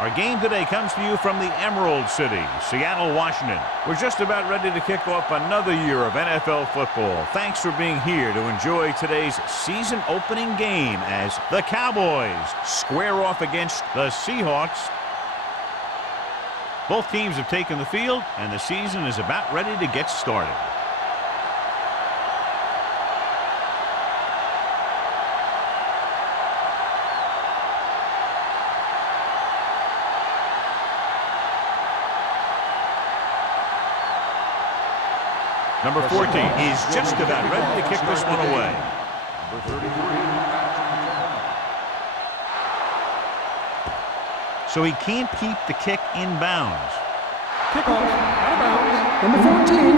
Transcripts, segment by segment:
Our game today comes to you from the Emerald City, Seattle, Washington. We're just about ready to kick off another year of NFL football. Thanks for being here to enjoy today's season opening game as the Cowboys square off against the Seahawks. Both teams have taken the field, and the season is about ready to get started. Number 14 is just about ready to kick this one away. Number 33. So he can't keep the kick in bounds. Kickoff, out of bounds, number 14.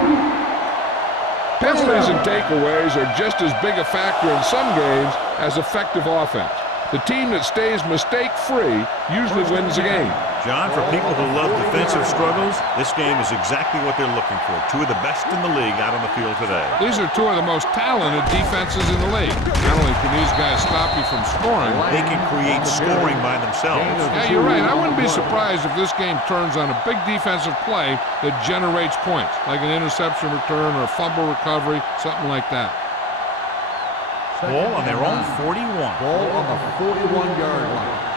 Penalties and takeaways are just as big a factor in some games as effective offense. The team that stays mistake-free usually wins the game. John, for people who love defensive struggles, this game is exactly what they're looking for. Two of the best in the league out on the field today. These are two of the most talented defenses in the league. Not only can these guys stop you from scoring, they can create scoring by themselves. Yeah, you're right. I wouldn't be surprised if this game turns on a big defensive play that generates points, like an interception return or a fumble recovery, something like that. Ball on their own 41. Ball on the 41-yard line.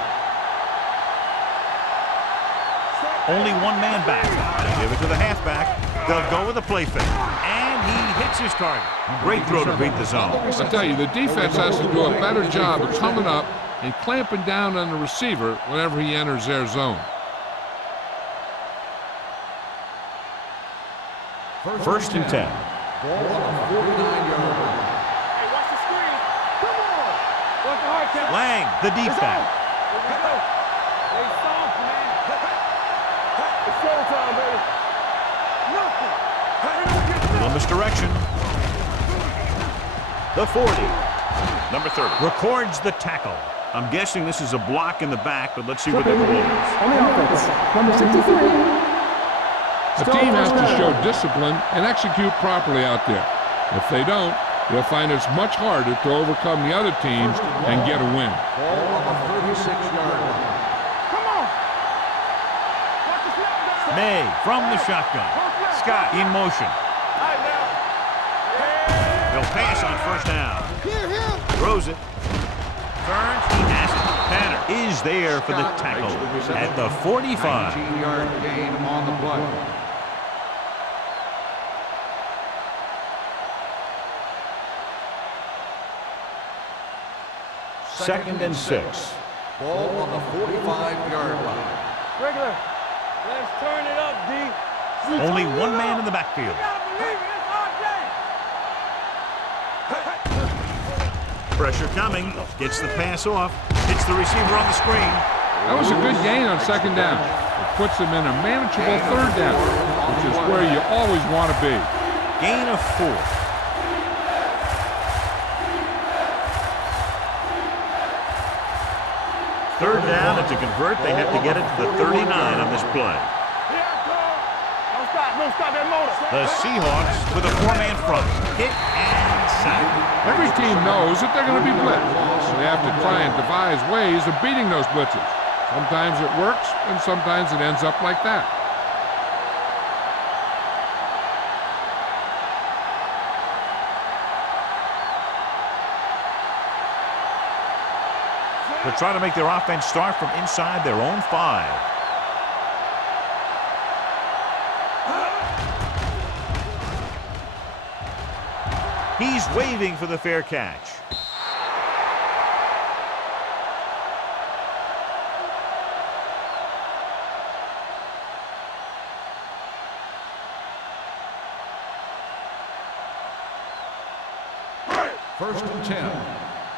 Only one man back. They give it to the halfback. They'll go with a play fake. And he hits his target. Great throw to beat the zone. I tell you, the defense has to do a better job of coming up and clamping down on the receiver whenever he enters their zone. First and 10. Ball on the 49-yard line. Lang, the deep back. Little misdirection. The 40. Number 30. Records the tackle. I'm guessing this is a block in the back, but let's see what the call is. On the offense, number 63. The team has to show discipline and execute properly out there. If they don't, they'll find it's much harder to overcome the other teams and get a win. Ball on the 36-yard line. Come on. May from the shotgun. Scott in motion. They'll pass on first down. Throws it. Turns. He has it. Tanner is there for the tackle at the 45. 19-yard gain on the play. Second and 6. Ball on the 45-yard line. Regular, let's turn it up, D. Only one man in the backfield. You gotta believe it, it's RJ. Pressure coming. Gets the pass off. Hits the receiver on the screen. That was a good gain on second down. It puts them in a manageable third down, which is where you always want to be. Gain of 4. Third down, and to convert, they have to get it to the 39 on this play. Don't stop that motor. The Seahawks with a 4-man front. Hit and sack. Every team knows that they're going to be blitzed, so they have to try and devise ways of beating those blitzes. Sometimes it works, and sometimes it ends up like that. They're trying to make their offense start from inside their own 5. He's waving for the fair catch. First and 10.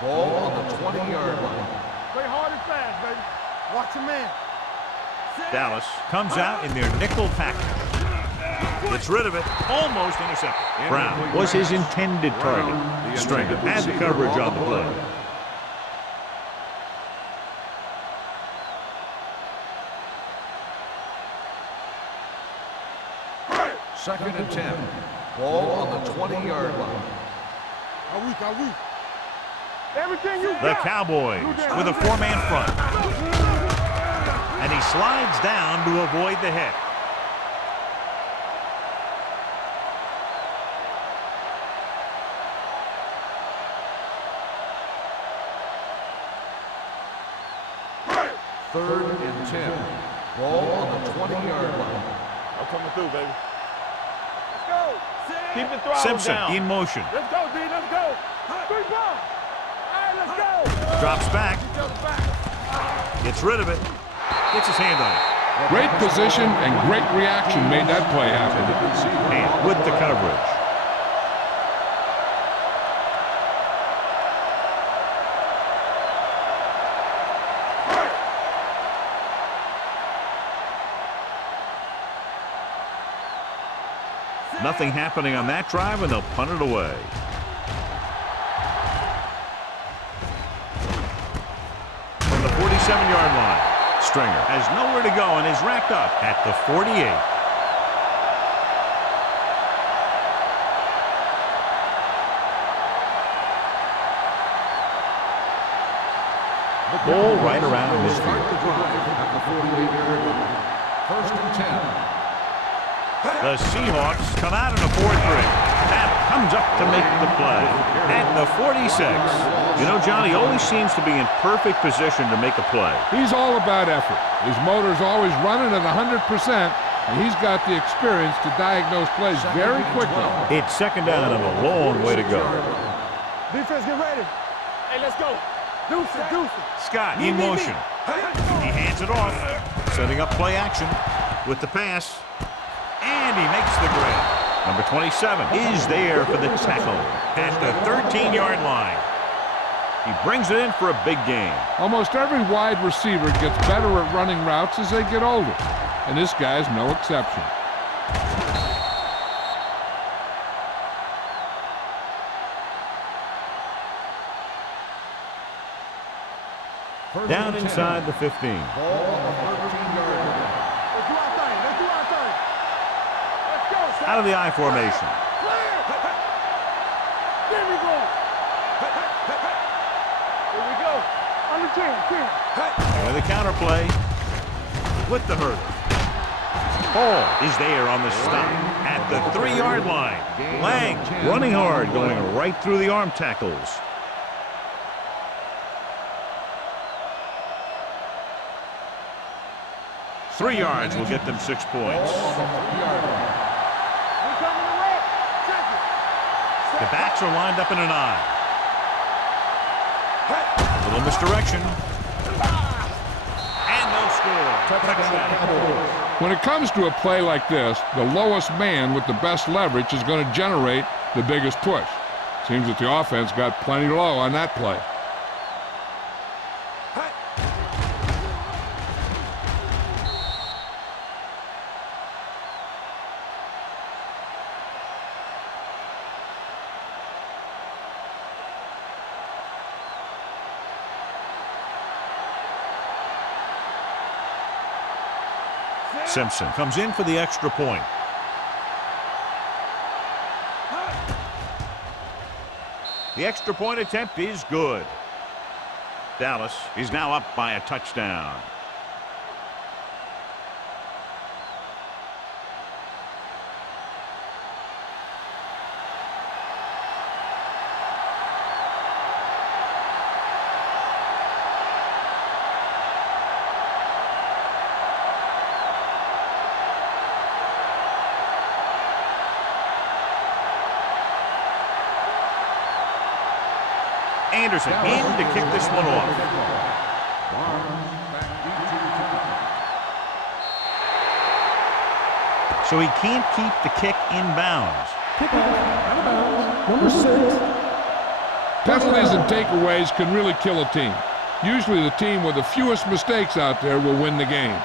Ball on the 20-yard line. Play hard and fast, baby. Watch your man. Dallas comes out in their nickel package. Gets rid of it. Almost intercepted. Brown was his intended target. Stringer had the coverage on the play. Second and 10. Ball on the 20-yard line. Are we? Everything you The got. Cowboys with a 4-man front. And he slides down to avoid the hit. Third and 10. Ball on the 20-yard line. I'm coming through, baby. Let's go. Keep the throttle Simpson down. in motion. Let's go, D. Let's go. 3 ball. All right, let's go. Drops back. Gets rid of it. Gets his hand on it. Great position and great reaction made that play happen. And with the coverage. Nothing happening on that drive, and they'll punt it away. From the 47-yard line, Stringer has nowhere to go and is wrapped up at the 48. Ball right around midfield. At the 48-yard line. First and 10. The Seahawks come out in a 4-3. That comes up to make the play at the 46. You know, Johnny always seems to be in perfect position to make a play. He's all about effort. His motor's always running at 100%, and he's got the experience to diagnose plays very quickly. It's second down and a long way to go. Defense, get ready. Hey, let's go. Deuce it. Scott in motion. He hands it off, setting up play action with the pass. And he makes the grab. Number 27 is there for the tackle at the 13-yard line. He brings it in for a big gain. Almost every wide receiver gets better at running routes as they get older, and this guy's no exception. Down inside the 15. Ball on the 13-yard line. Let's do our thing. Let's go, Out of the I formation. Clear. There we go. Here we go. On the 10. And the counter play with the hurdle. Ball is there on the stop at the 3-yard line. Lang running hard, going right through the arm tackles. Three yards will get them 6 points. The backs are lined up in an I. A little misdirection. And they'll score. Touchdown. When it comes to a play like this, the lowest man with the best leverage is going to generate the biggest push. Seems that the offense got plenty low on that play. Simpson comes in for the extra point. The extra point attempt is good. Dallas is now up by a touchdown. Anderson in to kick this one off. So he can't keep the kick in bounds. Out of bounds. Number 6. Penalties and takeaways can really kill a team. Usually the team with the fewest mistakes out there will win the game.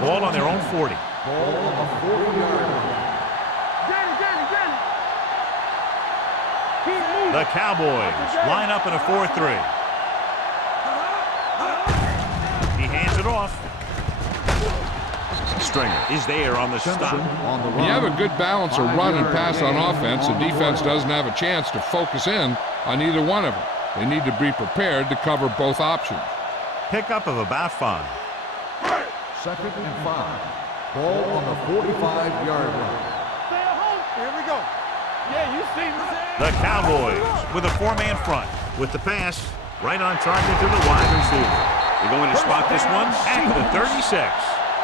Ball on their own 40. Ball on the 40-yard line. The Cowboys line up in a 4-3. He hands it off. Stringer is there on the stop. When you have a good balance of run and pass on offense, the defense doesn't have a chance to focus in on either one of them. They need to be prepared to cover both options. pickup of about 5. 2nd and 5. Ball on the 45-yard line. Here we go. Yeah, you see me. The Cowboys with a 4-man front. With the pass, right on target to the wide receiver. They're going to spot this one at the 36.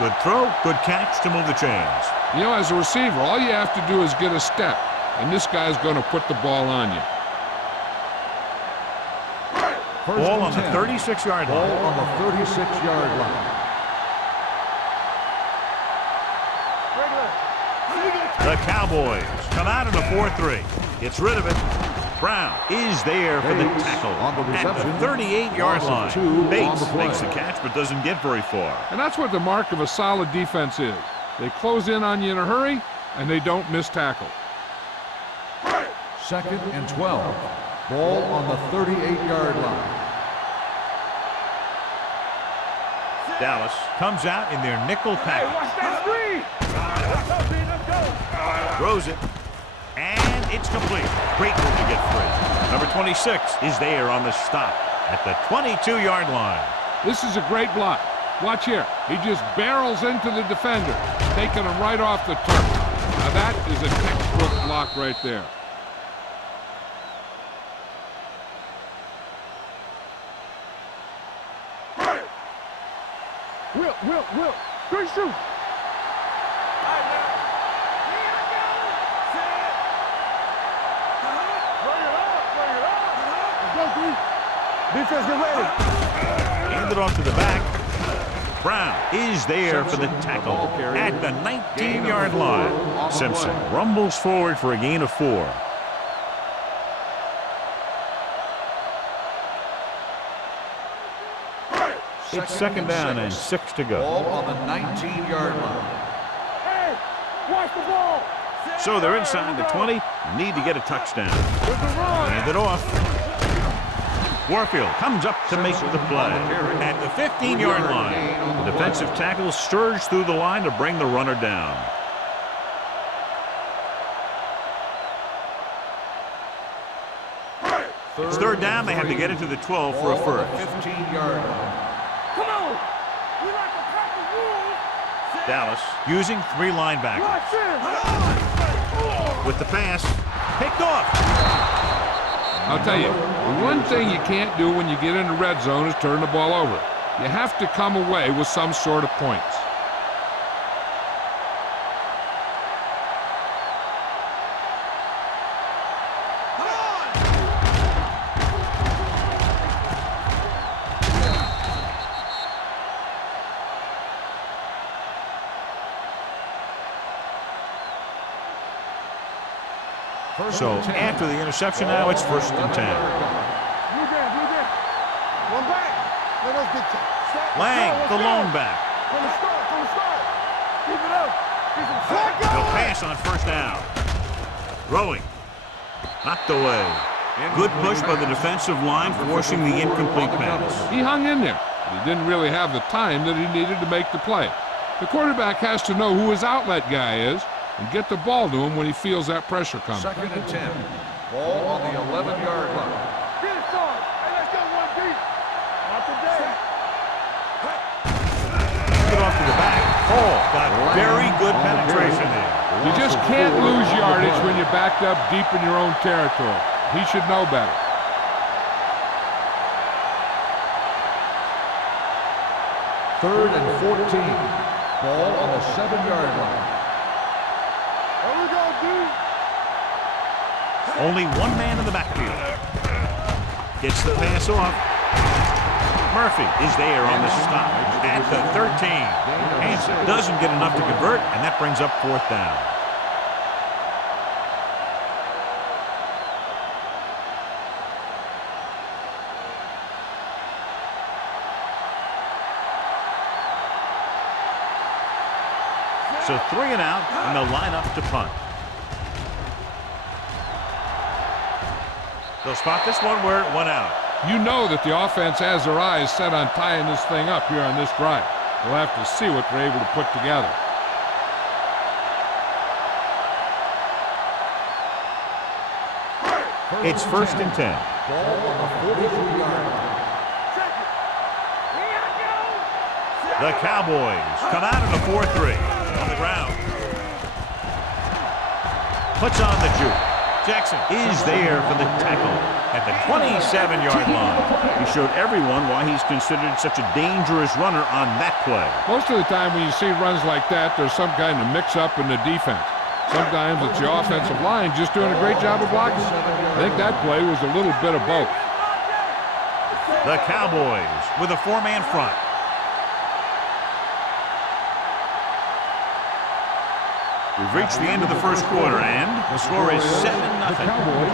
Good throw, good catch to move the chains. You know, as a receiver, all you have to do is get a step, and this guy's going to put the ball on you. Ball on the 36-yard line. Ball on the 36-yard line. The Cowboys come out in a 4-3. Gets rid of it. Brown is there for the tackle at the 38-yard line. Bates makes the catch but doesn't get very far. And that's what the mark of a solid defense is. They close in on you in a hurry, and they don't miss tackle. 2nd and 12. Ball on the 38-yard line. Dallas comes out in their nickel package. Watch that screen. Let's go, Dean. Let's go. Throws it. And it's complete. Great move to get free. Number 26 is there on the stop at the 22-yard line. This is a great block. Watch here. He just barrels into the defender, taking him right off the turf. Now that is a textbook block right there. Will. Great shoot. Defense, get ready. Hand it off to the back. Brown is there for the tackle at the 19-yard line. Simpson rumbles forward for a gain of 4. It's 2nd down and 6 to go. Ball on the 19-yard line. Hey, watch the ball. So they're inside the 20. Need to get a touchdown. Hand it off. Warfield comes up to make the play. At the 15-yard line, the defensive tackle surged through the line to bring the runner down. It's 3rd down. They have to get it to the 12 for a first. 15-yard line. Come on. We like to crack the rules. Dallas using 3 linebackers. Watch this. With the pass, picked off. I'll tell you, the one thing you can't do when you get in the red zone is turn the ball over. You have to come away with some sort of points. So after the interception now, it's 1st and 10. Blue game. One back. Let us get you. Lang, the lone back. From the start. Keep it up. They'll pass on 1st down. Throwing. Knocked away. Good push by the defensive line, forcing the incomplete pass. He hung in there, but he didn't really have the time that he needed to make the play. The quarterback has to know who his outlet guy is and get the ball to him when he feels that pressure coming. 2nd and 10. Ball on the 11-yard line. Get it started. Hey, let's go one deep. Not today. Get off to the back. Oh, got very good penetration there. You just can't lose yardage when you're backed up deep in your own territory. He should know better. Third and 14. Ball on the 7-yard line. Here we go, dude. Only 1 man in the backfield. Gets the pass off. Murphy is there on the stop at the 13. Hansen doesn't get enough to convert, and that brings up 4th down. So 3 and out, and they'll line up to punt. They'll spot this one where it went out. You know that the offense has their eyes set on tying this thing up here on this drive. We'll have to see what they're able to put together. It's 1st and 10. Ball on the 43-yard line. The Cowboys come out in a 4-3 on the ground. Puts on the juke. Jackson is there for the tackle at the 27-yard line. He showed everyone why he's considered such a dangerous runner on that play. Most of the time when you see runs like that, there's some kind of mix-up in the defense. Sometimes it's the offensive line just doing a great job of blocking. I think that play was a little bit of both. The Cowboys with a 4-man front. We've reached the end of the first quarter, and the score is 7-0.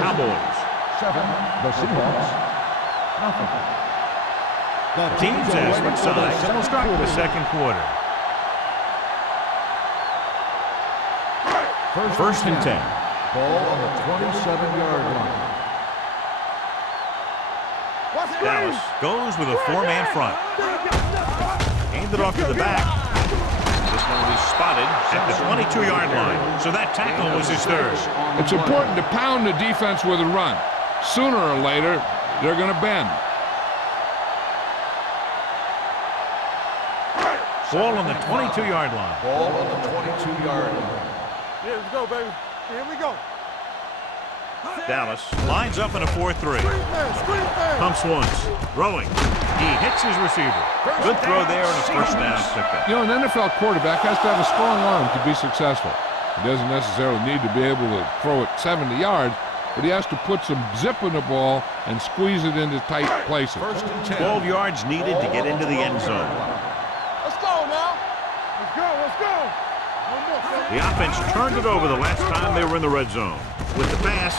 Cowboys. 7. The Seahawks. Nothing. The teams as switch sides, and we'll start the second quarter. First and 10. Ball on the 27-yard line. Dallas goes with a 4-man front. Handed off to the back. This one will be spotted at the 22-yard line. So that tackle was his third. It's important to pound the defense with a run. Sooner or later, they're going to bend. Ball on the 22-yard line. Ball on the 22-yard line. Here we go, baby. Here we go. Dallas lines up in a 4-3. Pumps once. Throwing. He hits his receiver. Good throw there and a first down pickup. You know, an NFL quarterback has to have a strong arm to be successful. He doesn't necessarily need to be able to throw it 70 yards, but he has to put some zip in the ball and squeeze it into tight places. 12 yards needed to get into the end zone. Let's go now. Let's go, let's go. The offense turned it over the last time they were in the red zone. With the pass,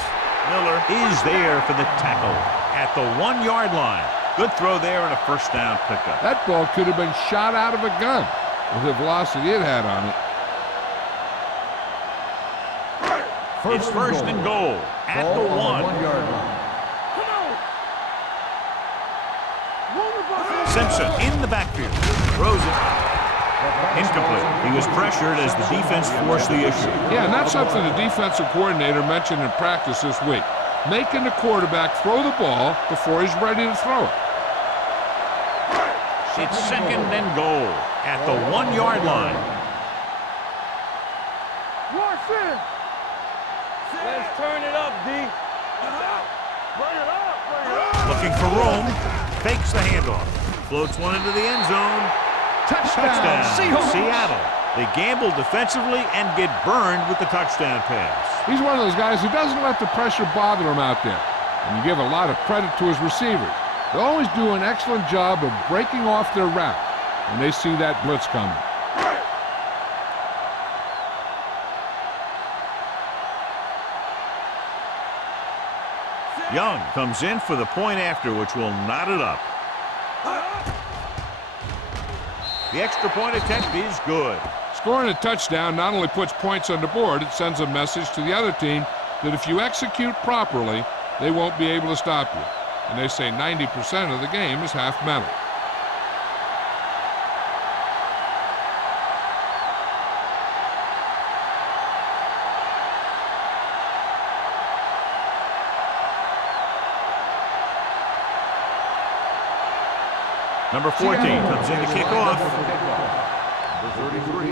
Miller is there for the tackle at the 1-yard line. Good throw there and a first down pickup. That ball could have been shot out of a gun with the velocity it had on it. It's first and goal at the 1. 1-yard line. Simpson in the backfield. Throws it. Incomplete. He was pressured as the defense forced the issue. Yeah, and that's something the defensive coordinator mentioned in practice this week. Making the quarterback throw the ball before he's ready to throw it. It's second and goal at the 1-yard line. Watch it. Let's turn it up, D. Bring it up, bring it up. Looking for room. Fakes the handoff. Floats one into the end zone. Touchdown, Seattle. They gamble defensively and get burned with the touchdown pass. He's one of those guys who doesn't let the pressure bother him out there. And you give a lot of credit to his receivers. They always do an excellent job of breaking off their route when they see that blitz coming. Young comes in for the point after, which will knot it up. The extra point attempt is good. Scoring a touchdown not only puts points on the board, it sends a message to the other team that if you execute properly, they won't be able to stop you. And they say 90% of the game is half mental. Number 14 comes in to kick off. Number 33,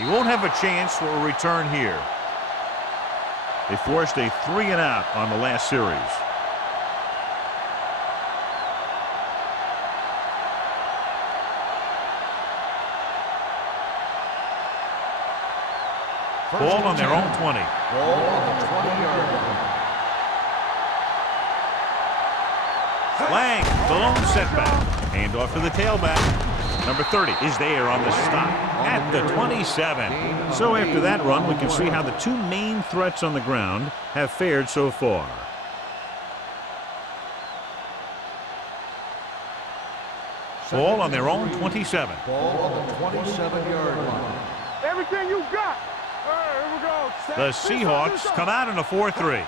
He won't have a chance for a return here. They forced a 3-and-out on the last series. Ball on their own 20. Ball on the 20-yard line. Lang, the lone setback. Hand off to the tailback. Number 30 is there on the stop at the 27. So after that run, we can see how the two main threats on the ground have fared so far. Ball on their own 27. Ball on the 27-yard line. Everything you got. All right, here we go. The Seahawks come out in a 4-3.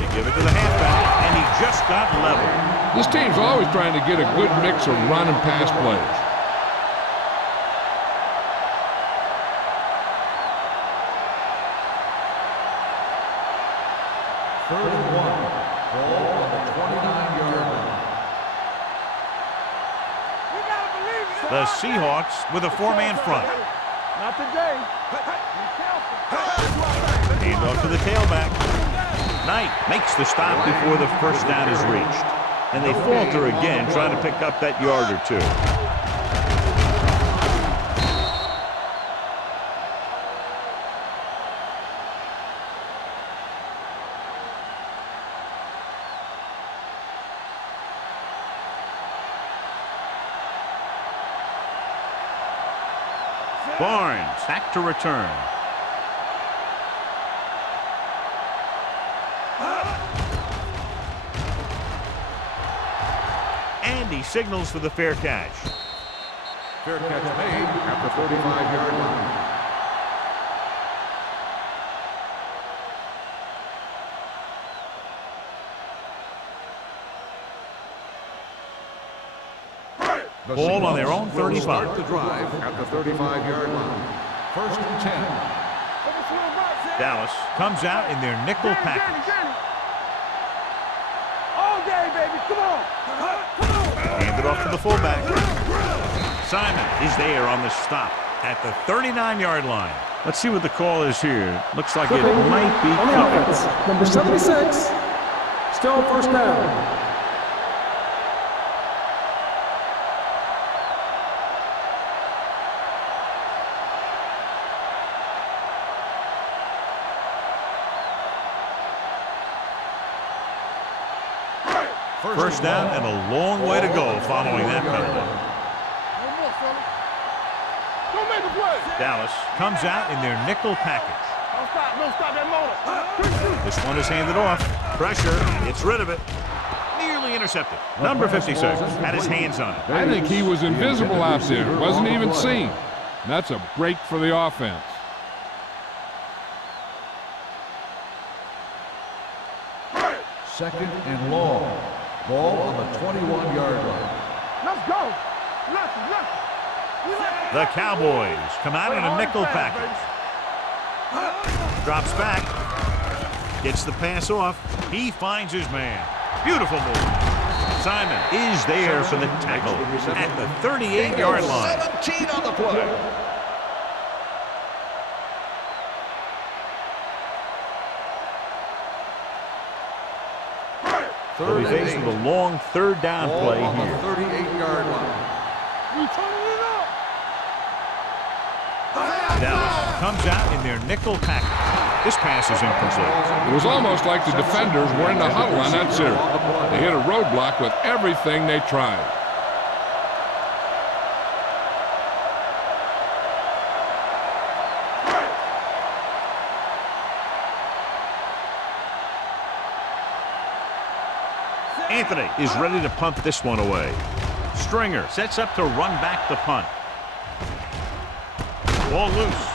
They give it to the halfback, and he just got level. This team's always trying to get a good mix of run and pass plays. 3rd and 1. Ball on the 29-yard line. The Seahawks with a four-man front. Not today. Hand off to the tailback. Knight makes the stop before the first down is reached. And they falter again, trying to pick up that yard or two. Barnes back to return. And he signals for the fair catch. Fair catch made at the 35-yard line. The Ball on their own Seahawks will 35. start the drive at the 35-yard line. 1st and 10. Dallas comes out in their nickel package. All day, baby. Come on. Hand it off to the fullback. Simon is there on the stop at the 39-yard line. Let's see what the call is here. Looks like it might be On the coming. offense, number 76. Still 1st down. First down and a long way to go following that penalty. Don't make a play. Dallas comes out in their nickel package. Don't stop that motor. This one is handed off. Pressure, gets rid of it. Nearly intercepted. Number 56 had his hands on it. I think he was invisible out there. Wasn't even seen. That's a break for the offense. Second and long. Ball on the 21-yard line. Let's go. The Cowboys come out in a nickel package. Drops back. Gets the pass off. He finds his man. Beautiful move. Simon is there for the tackle at the 38-yard line. 17 on the play. They'll be faced with a long third down Ball play on the here. 38-yard line. We turning it up. Dallas comes out in their nickel package. This pass is incomplete. It was almost like the defenders were in the huddle on that series. They hit a roadblock with everything they tried. Anthony is ready to punt this one away. Stringer sets up to run back the punt. Ball loose.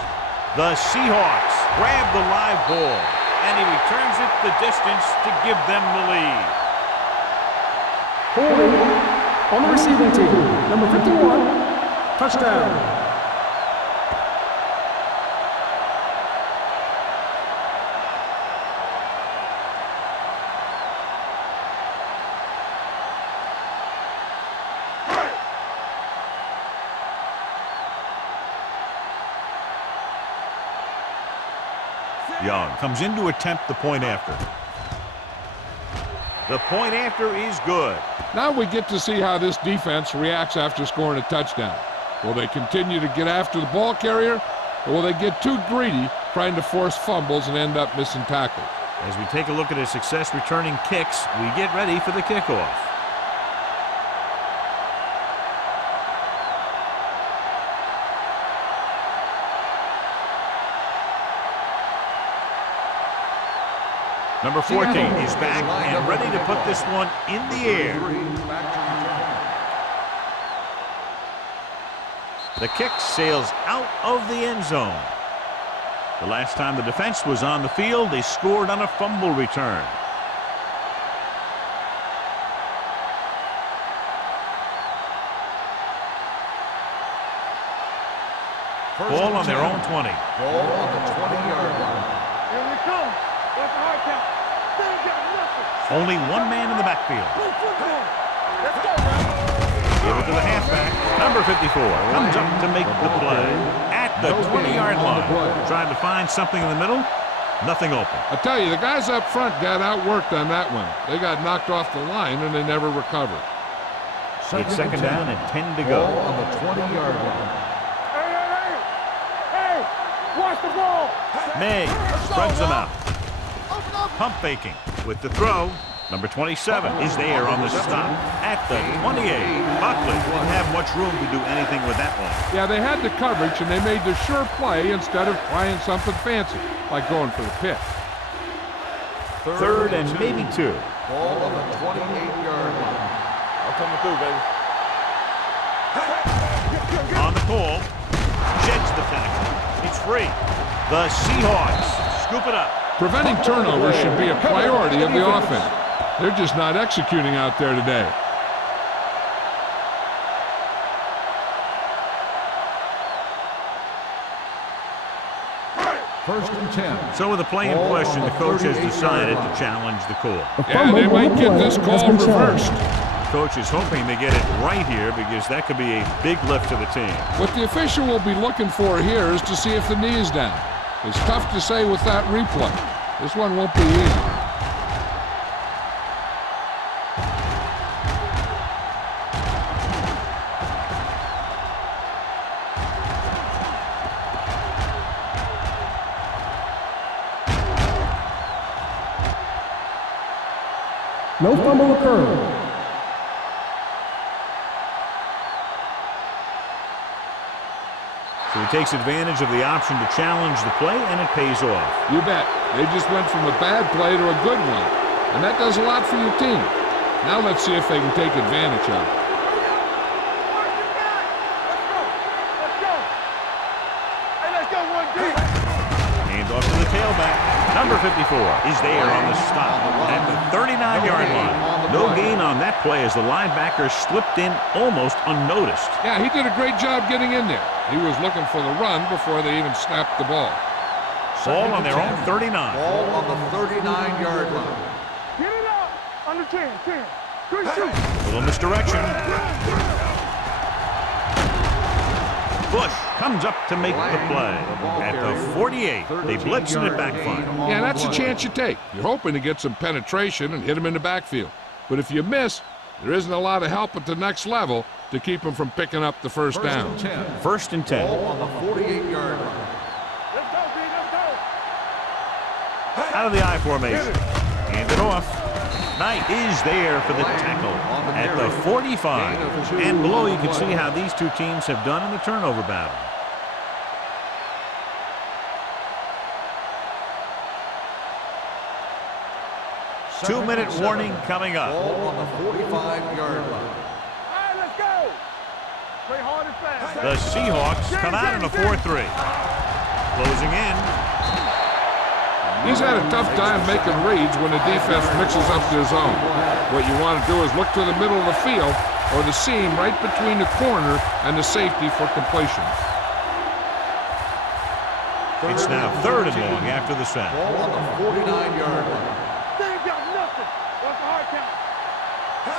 The Seahawks grab the live ball, and he returns it the distance to give them the lead. Holding on the receiving team, number 51. Touchdown. Young comes in to attempt the point after. The point after is good. Now we get to see how this defense reacts after scoring a touchdown. Will they continue to get after the ball carrier, or will they get too greedy trying to force fumbles and end up missing tackles? As we take a look at his success returning kicks, we get ready for the kickoff. Number 14 is back and ready to put this one in the air. The kick sails out of the end zone. The last time the defense was on the field, they scored on a fumble return. Ball on their own 20. Ball on the 20-yard line. Here we come. What's the hard count? Only one man in the backfield. Give it to the halfback. Number 54 comes up to make the play. At the 20-yard line. Trying to find something in the middle. Nothing open. I tell you, the guys up front got outworked on that one. They got knocked off the line and they never recovered. It's second down and 10 to go. Ball on the 20-yard line. Hey, watch the ball. May spreads them out. Pump faking with the throw. Number 27 is there on the stop. At the 28, Buckley didn't have much room to do anything with that one. Yeah, they had the coverage and they made the sure play instead of trying something fancy, like going for the pick. Third and maybe 2. Ball on the 28-yard line. I'm coming through, baby. On the call, sheds the tackle. It's free. The Seahawks scoop it up. Preventing turnovers should be a priority of the offense. They're just not executing out there today. First and 10. So with the play in question, the coach has decided to challenge the call. Yeah, they might get this call reversed. Coach is hoping they get it right here because that could be a big lift to the team. What the official will be looking for here is to see if the knee is down. It's tough to say with that replay. This one won't be easy. No fumble occurred. So he takes advantage of the option to challenge the play, and it pays off. You bet. They just went from a bad play to a good one. And that does a lot for your team. Now let's see if they can take advantage of it. Hand off to the tailback. Number 54 is there on the stop at the 39-yard line. No gain on that play as the linebacker slipped in almost unnoticed. Yeah, he did a great job getting in there. He was looking for the run before they even snapped the ball. Ball on their own 39. Ball on the 39-yard line. Get it out. Under 10. Good shoot. Little misdirection. Bush comes up to make the play. At the 48, they blitz and it backfires. Yeah, that's a chance you take. You're hoping to get some penetration and hit him in the backfield. But if you miss, there isn't a lot of help at the next level to keep him from picking up the first down. First and 10. Ball on the 48-yard line. Let's go, B. Let's go. Out of the I formation. Hand it off. Knight is there for the tackle at the 45. And below you can see how these two teams have done in the turnover battle. Two-minute warning coming up. Ball on the 45-yard line. All right, let's go. Play hard and fast. The Seahawks come out in a 4-3. Closing in. He's had a tough time making reads when the defense mixes up their zone. What you want to do is look to the middle of the field or the seam right between the corner and the safety for completion. It's now third and long after the snap. Ball on the 49-yard line. They ain't got nothing. What's the hard count?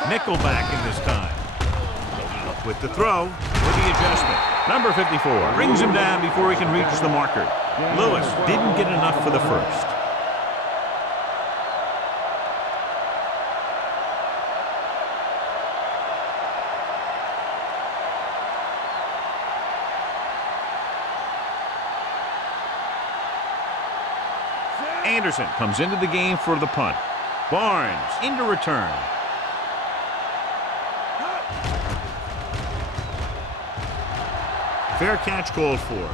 Nickelback in this time. With the throw, with the adjustment. Number 54 brings him down before he can reach the marker. Lewis didn't get enough for the first. Anderson comes into the game for the punt. Barnes into return. Fair catch called for.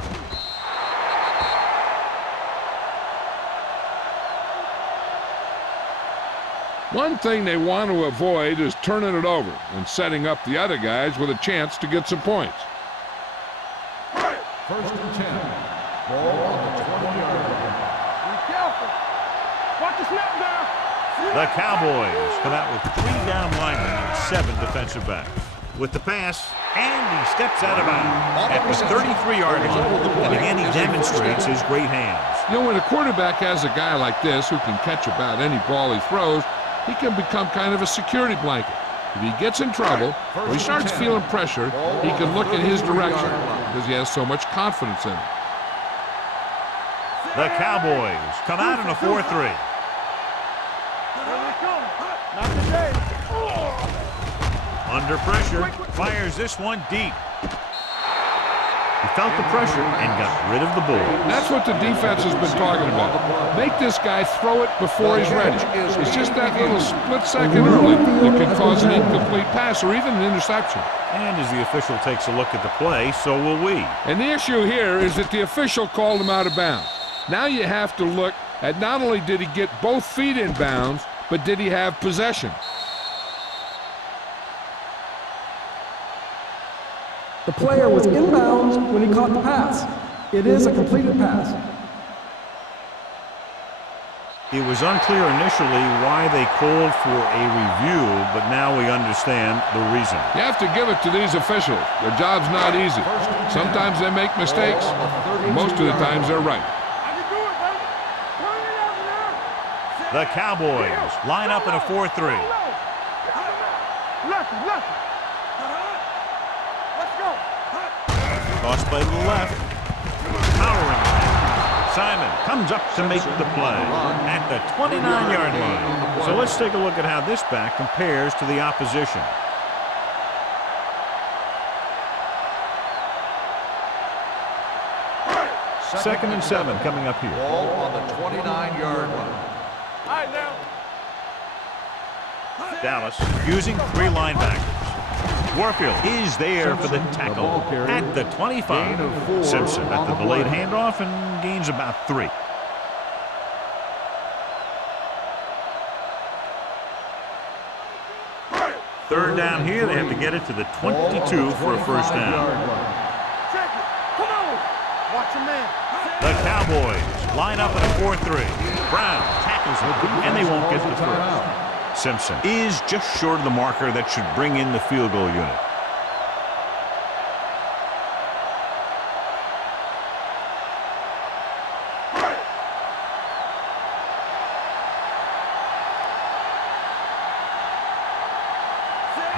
One thing they want to avoid is turning it over and setting up the other guys with a chance to get some points. First and 10. Ball on the 20-yard line. Be careful. Watch the snap down. The Cowboys come out with 3 down linemen and 7 defensive backs. With the pass, And he steps out of bounds at the 33-yard line. And again, he demonstrates his great hands. You know, when a quarterback has a guy like this who can catch about any ball he throws, he can become kind of a security blanket. If he gets in trouble or he starts feeling pressure, he can look in his direction because he has so much confidence in him. The Cowboys come out in a 4-3. Not today. Under pressure, fires this one deep. He felt the pressure and got rid of the ball. That's what the defense has been talking about. Make this guy throw it before he's ready. It's just that little split second early that could cause an incomplete pass or even an interception. And as the official takes a look at the play, so will we. And the issue here is that the official called him out of bounds. Now you have to look at not only did he get both feet in bounds, but did he have possession? The player was inbounds when he caught the pass. It is a completed pass. It was unclear initially why they called for a review, but now we understand the reason. You have to give it to these officials. Their job's not easy. Sometimes they make mistakes. Most of the times they're right. The Cowboys line up in a 4-3. Tossed by the left. Powering back. Simon comes up to make the play at the 29-yard line. So let's take a look at how this back compares to the opposition. Second and 7 coming up here. Ball on the 29-yard line. All right, now. Dallas using 3 linebackers. Warfield is there for the tackle at the 25. Simpson at the delayed handoff and gains about 3. Third down here, they have to get it to the 22 for a first down. Check it. Come on. Watch your man. The Cowboys line up in a 4-3. Brown tackles him, and they won't get the first. Simpson is just short of the marker that should bring in the field goal unit.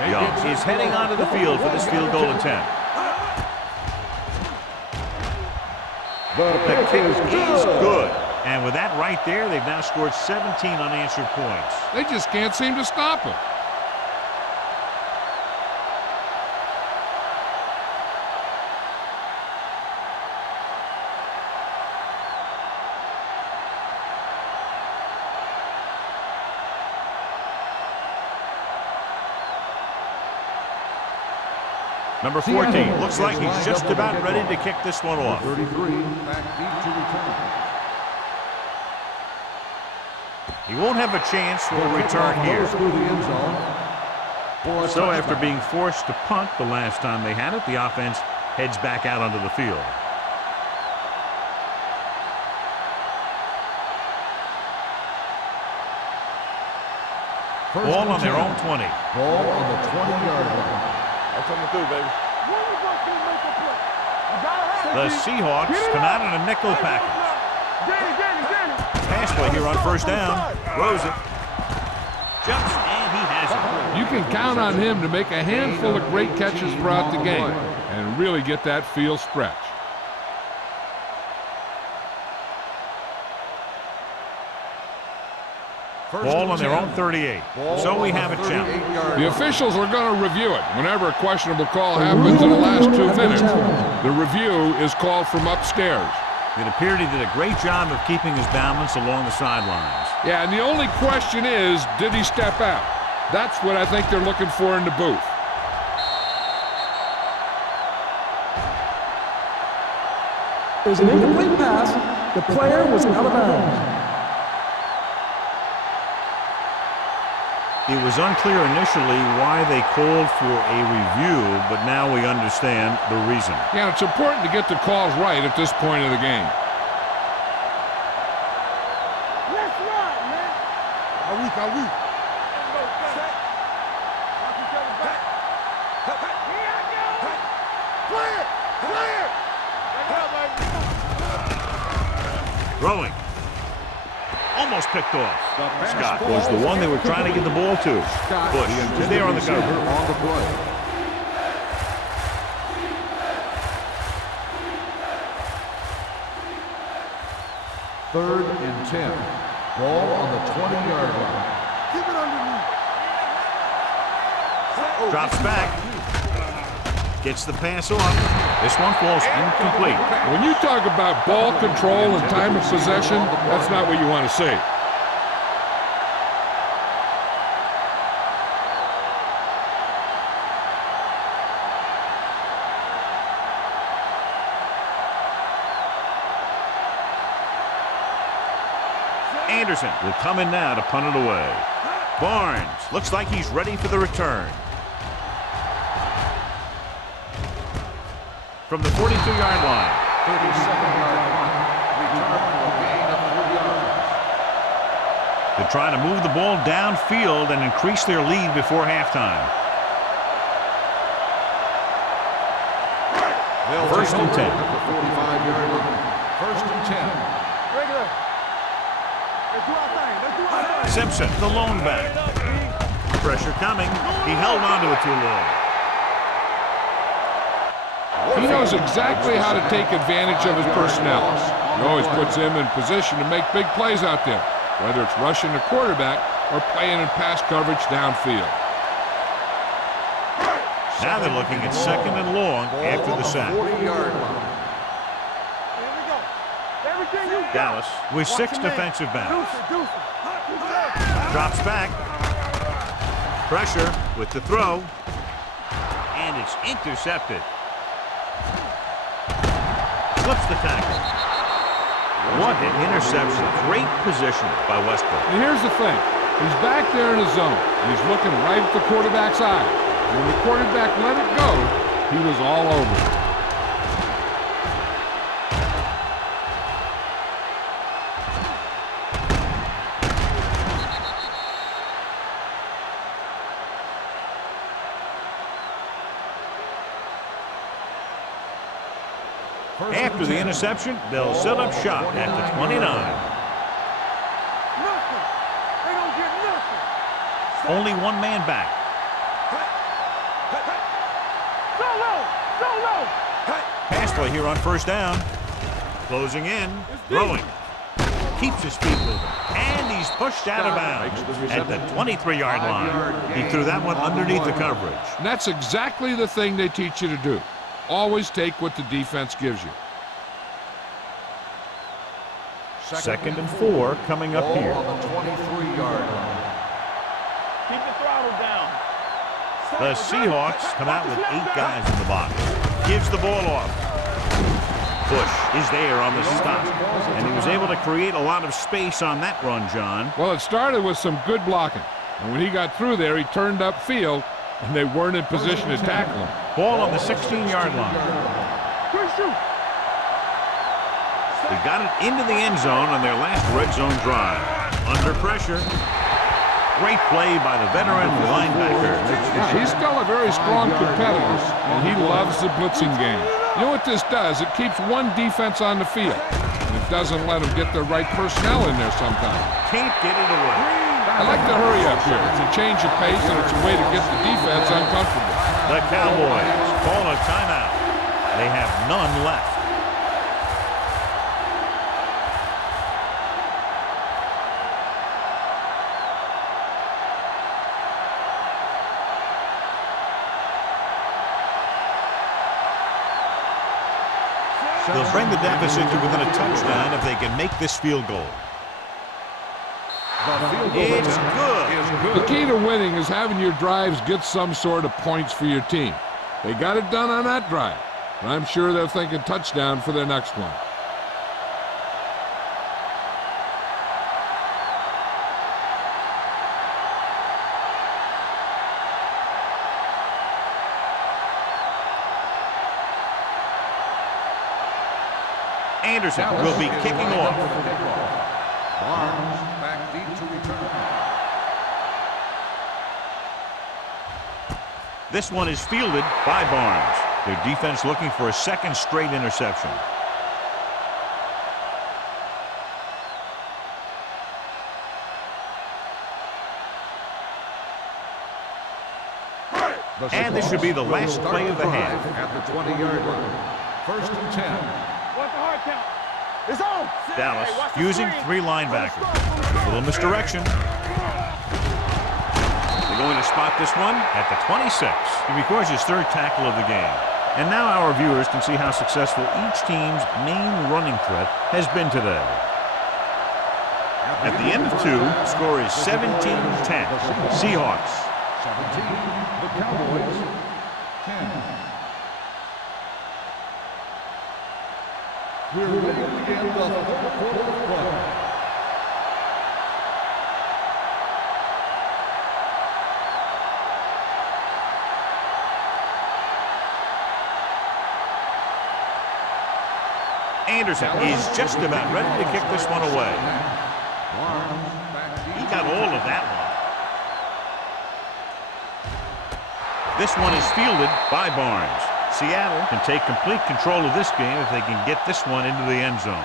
Young is heading onto the field for this field goal attempt. The kick is good. And with that right there, they've now scored 17 unanswered points. They just can't seem to stop him. Number 14 looks like he's just about ready to kick this one off. 33 back deep to return. He won't have a chance for a return here. So after being forced to punt the last time they had it, the offense heads back out onto the field. Ball on their own 20. Ball on the 20-yard line. I'm coming through, baby. The Seahawks come out in a nickel package. Pass play here on first down. Throws it. Jumps, and he has it. You can count on him to make a handful of great catches throughout the game and really get that field stretch. Ball on their own 38. So we have a challenge. The officials are going to review it. Whenever a questionable call happens in the last 2 minutes, the review is called from upstairs. It appeared he did a great job of keeping his balance along the sidelines. Yeah, and the only question is, did he step out? That's what I think they're looking for in the booth. There's an incomplete pass. The player was out of bounds. It was unclear initially why they called for a review, but now we understand the reason. Yeah, it's important to get the calls right at this point of the game. Let's run, man. Are we? Throwing. Almost picked off. Scott was the one they were trying to get the ball to. Bush is there on the cover. On the play. Third and 10. Ball on the 20-yard line. Keep it underneath. Drops back. Gets the pass off. This one falls incomplete. When you talk about ball control and time of possession, that's not what you want to see. Anderson will come in now to punt it away. Barnes looks like he's ready for the return. From the 42-yard line. 37-yard line. Return for a gain of 3 yards. They're trying to move the ball downfield and increase their lead before halftime. First and 10. 45-yard line. First and 10. Regular. Let's do our thing. Let's do our thing. Simpson, the lone back. Pressure coming. He held onto it too long. He knows exactly how to take advantage of his personnel. He always puts him in position to make big plays out there, whether it's rushing the quarterback or playing in pass coverage downfield. Now they're looking at second and long after the sack. 40-yard line. Here we go. Everything you got. Dallas with 6 defensive backs. Deuce it. Drops back. Pressure with the throw. And it's intercepted. Flips the tackle. What an interception. Great position by Westbrook. And here's the thing. He's back there in his zone, and he's looking right at the quarterback's eye. And when the quarterback let it go, he was all over it. After the interception, they'll set up shop at the 29. Nothing. They don't get nothing. Only one man back. So low. Pass play here on first down. Closing in. Throwing. Keeps his feet moving. And he's pushed out of bounds at the 23-yard line. He threw that one underneath the coverage. And that's exactly the thing they teach you to do. Always take what the defense gives you. Second and 4 coming up here. Ball on the 23-yard line. Keep the throttle down. The Seahawks come out with 8 guys in the box. Gives the ball off. Bush is there on the stop. And he was able to create a lot of space on that run, John. Well, it started with some good blocking. And when he got through there, he turned upfield, and they weren't in position to tackle him. Ball on the 16-yard line. They got it into the end zone on their last red zone drive. Under pressure. Great play by the veteran linebacker. He's still a very strong competitor, and he loves the blitzing game. You know what this does? It keeps one defense on the field, and it doesn't let them get the right personnel in there sometimes. Can't get it away. I like to hurry up here. It's a change of pace, and it's a way to get the defense uncomfortable. The Cowboys call a timeout. They have none left. They'll bring the deficit to within a touchdown if they can make this field goal. It's good. The key to winning is having your drives get some sort of points for your team. They got it done on that drive, and I'm sure they're thinking touchdown for their next one. Anderson will be kicking off. Barnes back deep to return. This one is fielded by Barnes. Their defense looking for a second straight interception. And this should be the last Start play the of the drive half. at the 20-yard line. First and 10. What's the hard count? It's on. Dallas Hey, watch the using screen. 3 linebackers. A little misdirection. They're going to spot this one at the 26. He records his 3rd tackle of the game. And now our viewers can see how successful each team's main running threat has been today. At the end of 2, the score is 17-10. Seahawks. 17. The Cowboys. 10. We're ready to begin the 3rd quarter of play. Anderson is just about ready to kick this one away. He got all of that one. This one is fielded by Barnes. Seattle can take complete control of this game if they can get this one into the end zone.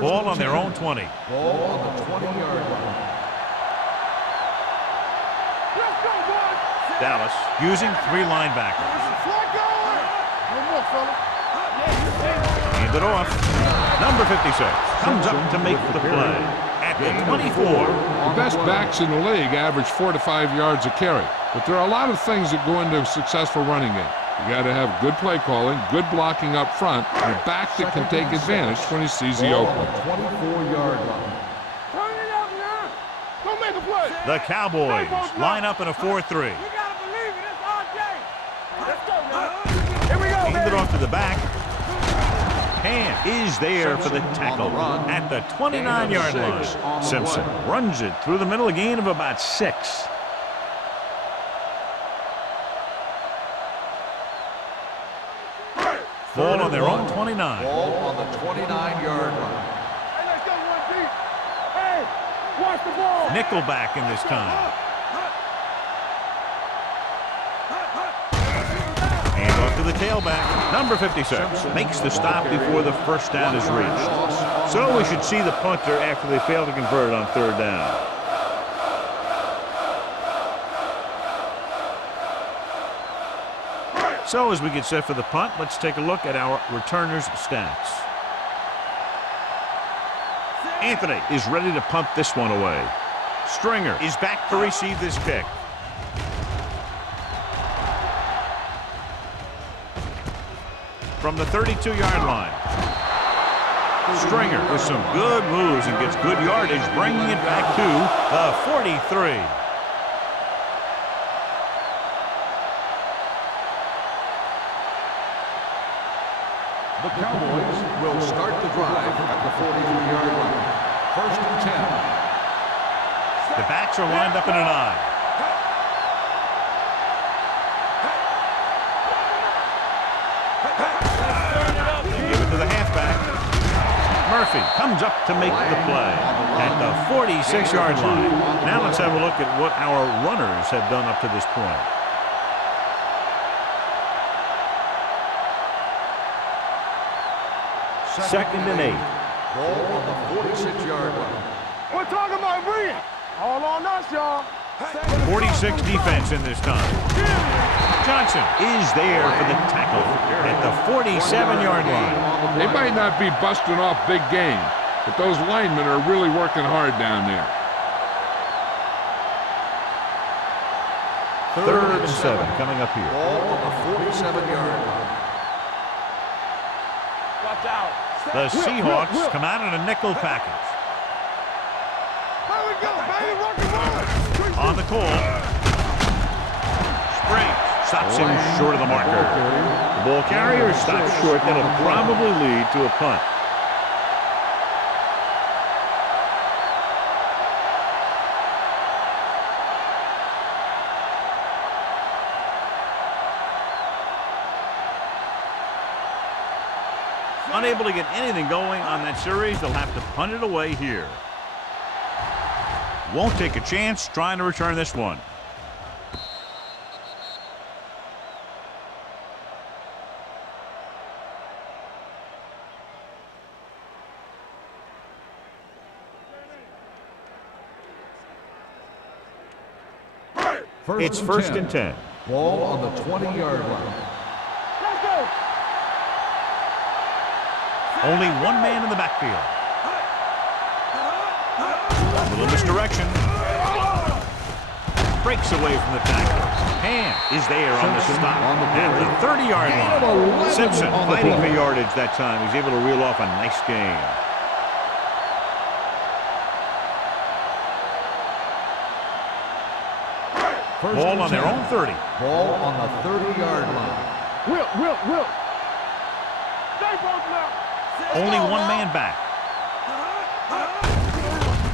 Ball on their own 20. Ball on the 20-yard line. Let's go, boys. Dallas using 3 linebackers. Flag going. No more, fella. Hand it off. Number 56 comes up to make the play at the 24. The best backs in the league average 4 to 5 yards a carry. But there are a lot of things that go into a successful running game. You got to have good play calling, good blocking up front, and a back that can take advantage when he sees the opening. 24-yard line. Turn it up now. Don't make a play. The Cowboys line up in a 4-3. You gotta believe it. It's RJ. Let's go, man. Here we go, Hand baby. it off to the back. Hand is there for the tackle at the 29-yard line. Simpson runs it through the middle, a gain of about 6. Ball on their own 29. Ball on the 29-yard line. Hey, let's go one deep. Hey, watch the ball. Nickelback in this time. Hand off to the tailback. Number 56 makes the stop before the first down is reached. So we should see the punter after they fail to convert on 3rd down. So as we get set for the punt, let's take a look at our returners' stats. Anthony is ready to punt this one away. Stringer is back to receive this kick. From the 32-yard line. Stringer with some good moves and gets good yardage, bringing it back to the 43. The Cowboys will start the drive at the 43-yard line. First and 10. The backs are lined up in an I. Give it to the halfback. Murphy comes up to make the play at the 46-yard line. Now let's have a look at what our runners have done up to this point. Second and 8. Ball on the 46-yard line. We're talking about brilliant. All on us, y'all. 46 defense in this time. Johnson is there for the tackle at the 47-yard line. They might not be busting off big game, but those linemen are really working hard down there. 3rd and 7 coming up here. Ball on the 47-yard line. Watch out. The Seahawks come out in a nickel package. Here we go, baby. Rock and roll. On the call. Springs stops him short of the marker. The ball carrier stops short. That'll probably lead to a punt. Unable to get anything going on that series, they'll have to punt it away here. Won't take a chance trying to return this one. It's first and 10. Ball on the 20-yard line. Let's go. Only one man in the backfield. A little misdirection. Breaks away from the tackle. Hand is there on the stop at the 30-yard line. Simpson fighting for yardage that time. He's able to reel off a nice gain. Ball on their own 30. Ball on the 30-yard line. Will. Stay both now. Only one man back.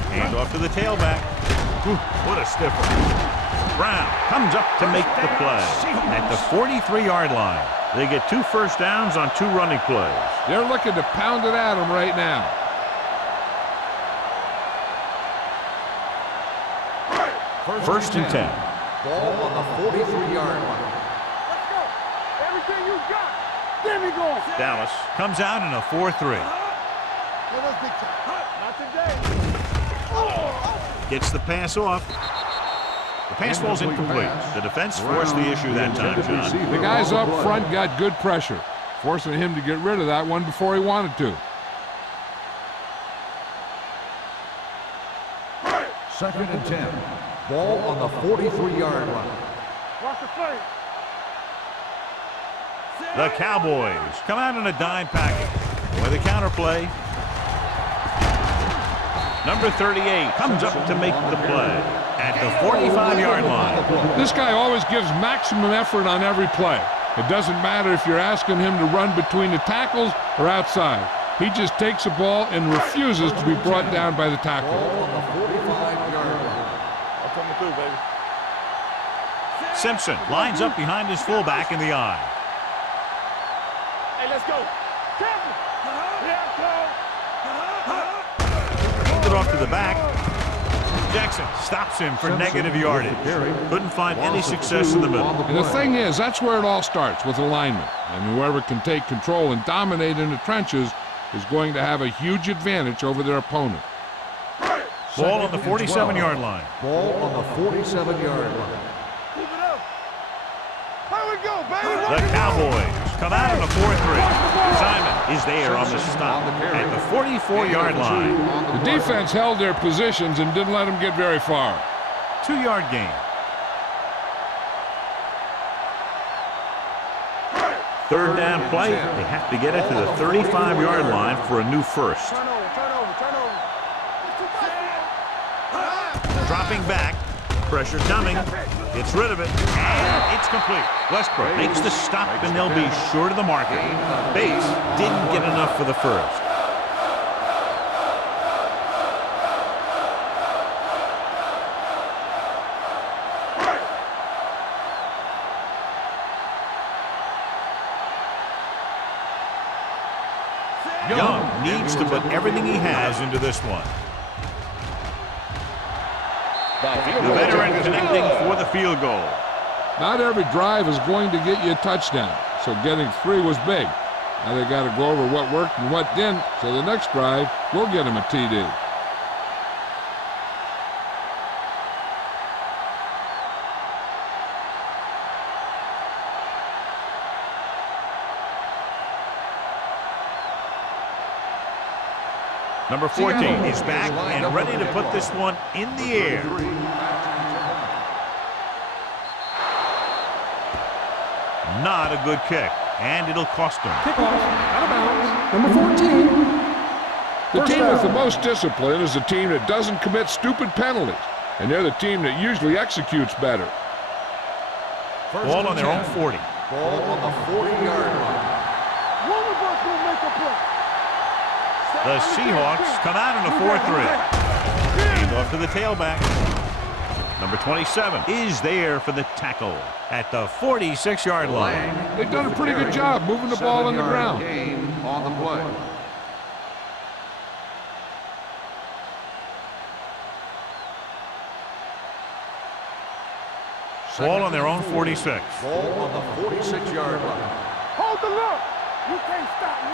Hand off to the tailback. Whew, what a stiffer. Brown comes up to make the play at the 43-yard line. They get 2 first downs on 2 running plays. They're looking to pound it at him right now. First and 10. Ball on the 43-yard line. Let's go. Everything you got. There we go. Dallas comes out in a 4-3. Not today. Gets the pass off. The pass falls incomplete. The defense forced the issue that time, John. The guys up front got good pressure, forcing him to get rid of that one before he wanted to. Second and 10. Ball on the 43-yard line. Watch the play. The Cowboys come out in a dime package with a counter play. Number 38 comes up to make the play at the 45-yard line. This guy always gives maximum effort on every play. It doesn't matter if you're asking him to run between the tackles or outside. He just takes the ball and refuses to be brought down by the tackle. Ball on the 45-yard line. I'm coming through, baby. Simpson lines up behind his fullback in the eye. Hey, let's go. Captain. Handed off to the back. Jackson stops him for negative yardage. Couldn't find any success in the middle. And the thing is, that's where it all starts, with alignment. And whoever can take control and dominate in the trenches is going to have a huge advantage over their opponent. Ball on the 47-yard line. Ball on the 47-yard line. Keep it up. Here we go, baby. The Cowboys come out in a 4-3. Simon is there on the stop at the 44-yard line. The defense held their positions and didn't let them get very far. 2-yard gain. Third down play. They have to get it to the 35-yard line for a new first. Turn over. Dropping back. Pressure coming. Gets rid of it. And it's complete. Westbrook makes the stop, and they'll be short of the marker. Bates didn't get enough for the first. Young needs to put everything he has into this one. The veteran connecting for the field goal. Not every drive is going to get you a touchdown, so getting 3 was big. Now they got to go over what worked and what didn't, so the next drive will get him a TD. Number 14 is back and ready to put this one in the air. Not a good kick, and it'll cost him. Kickoff, out of bounds, number 14. The team with the most discipline is the team that doesn't commit stupid penalties, and they're the team that usually executes better. Ball on their own 40. Ball on the 40-yard line. One of us will make a play. The Seahawks come out in a 4-3. Hand off to the tailback. Number 27 is there for the tackle at the 46-yard line. They've done a pretty good job moving the ball on the ground. Gain on the play. Ball on their own 46. Ball on the 46-yard line. Hold the look. You can't stop me.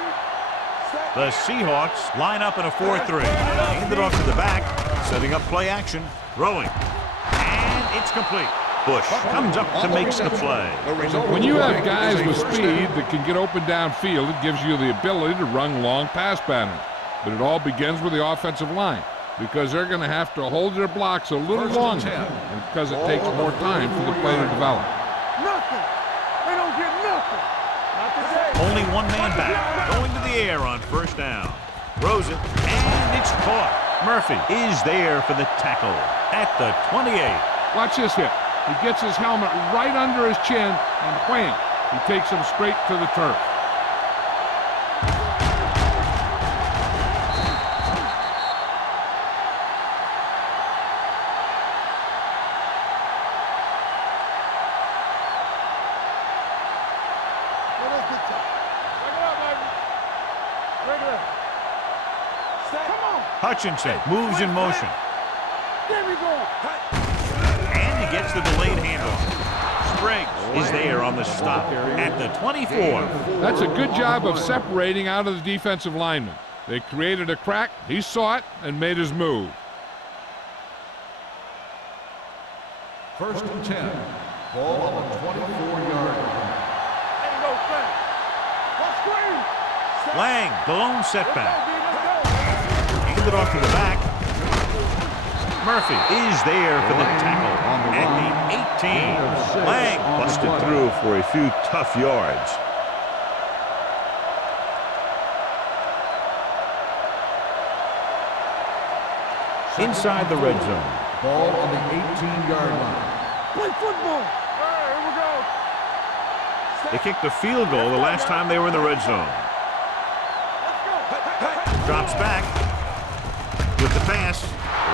The Seahawks line up in a 4-3. Hand it off to the back, setting up play action, throwing. And it's complete. Bush comes up to make the play. When you have guys with speed that can get open downfield, it gives you the ability to run long pass patterns. But it all begins with the offensive line, because they're going to have to hold their blocks a little longer, and because it takes more time for the play to develop. Nothing. They don't get nothing. Not today. Only one man back, going to the air on first down. Throws it, and it's caught. Murphy is there for the tackle at the 28. Watch this hit. He gets his helmet right under his chin, and wham, he takes him straight to the turf. Hutchinson moves in motion. There we go. And he gets the delayed handoff. Spriggs is there on the stop at the 24. That's a good job of separating out of the defensive lineman. They created a crack, he saw it, and made his move. First and 10. Ball on the 24-yard line. There you go, Frank. Let's screen. Lang, the lone setback. Handed off to the back. Murphy is there for the tackle at the 18. Lang busted through for a few tough yards. Inside the red zone. Ball on the 18-yard line. Play football. All right, here we go. They kicked a field goal the last time they were in the red zone. Drops back with the pass. The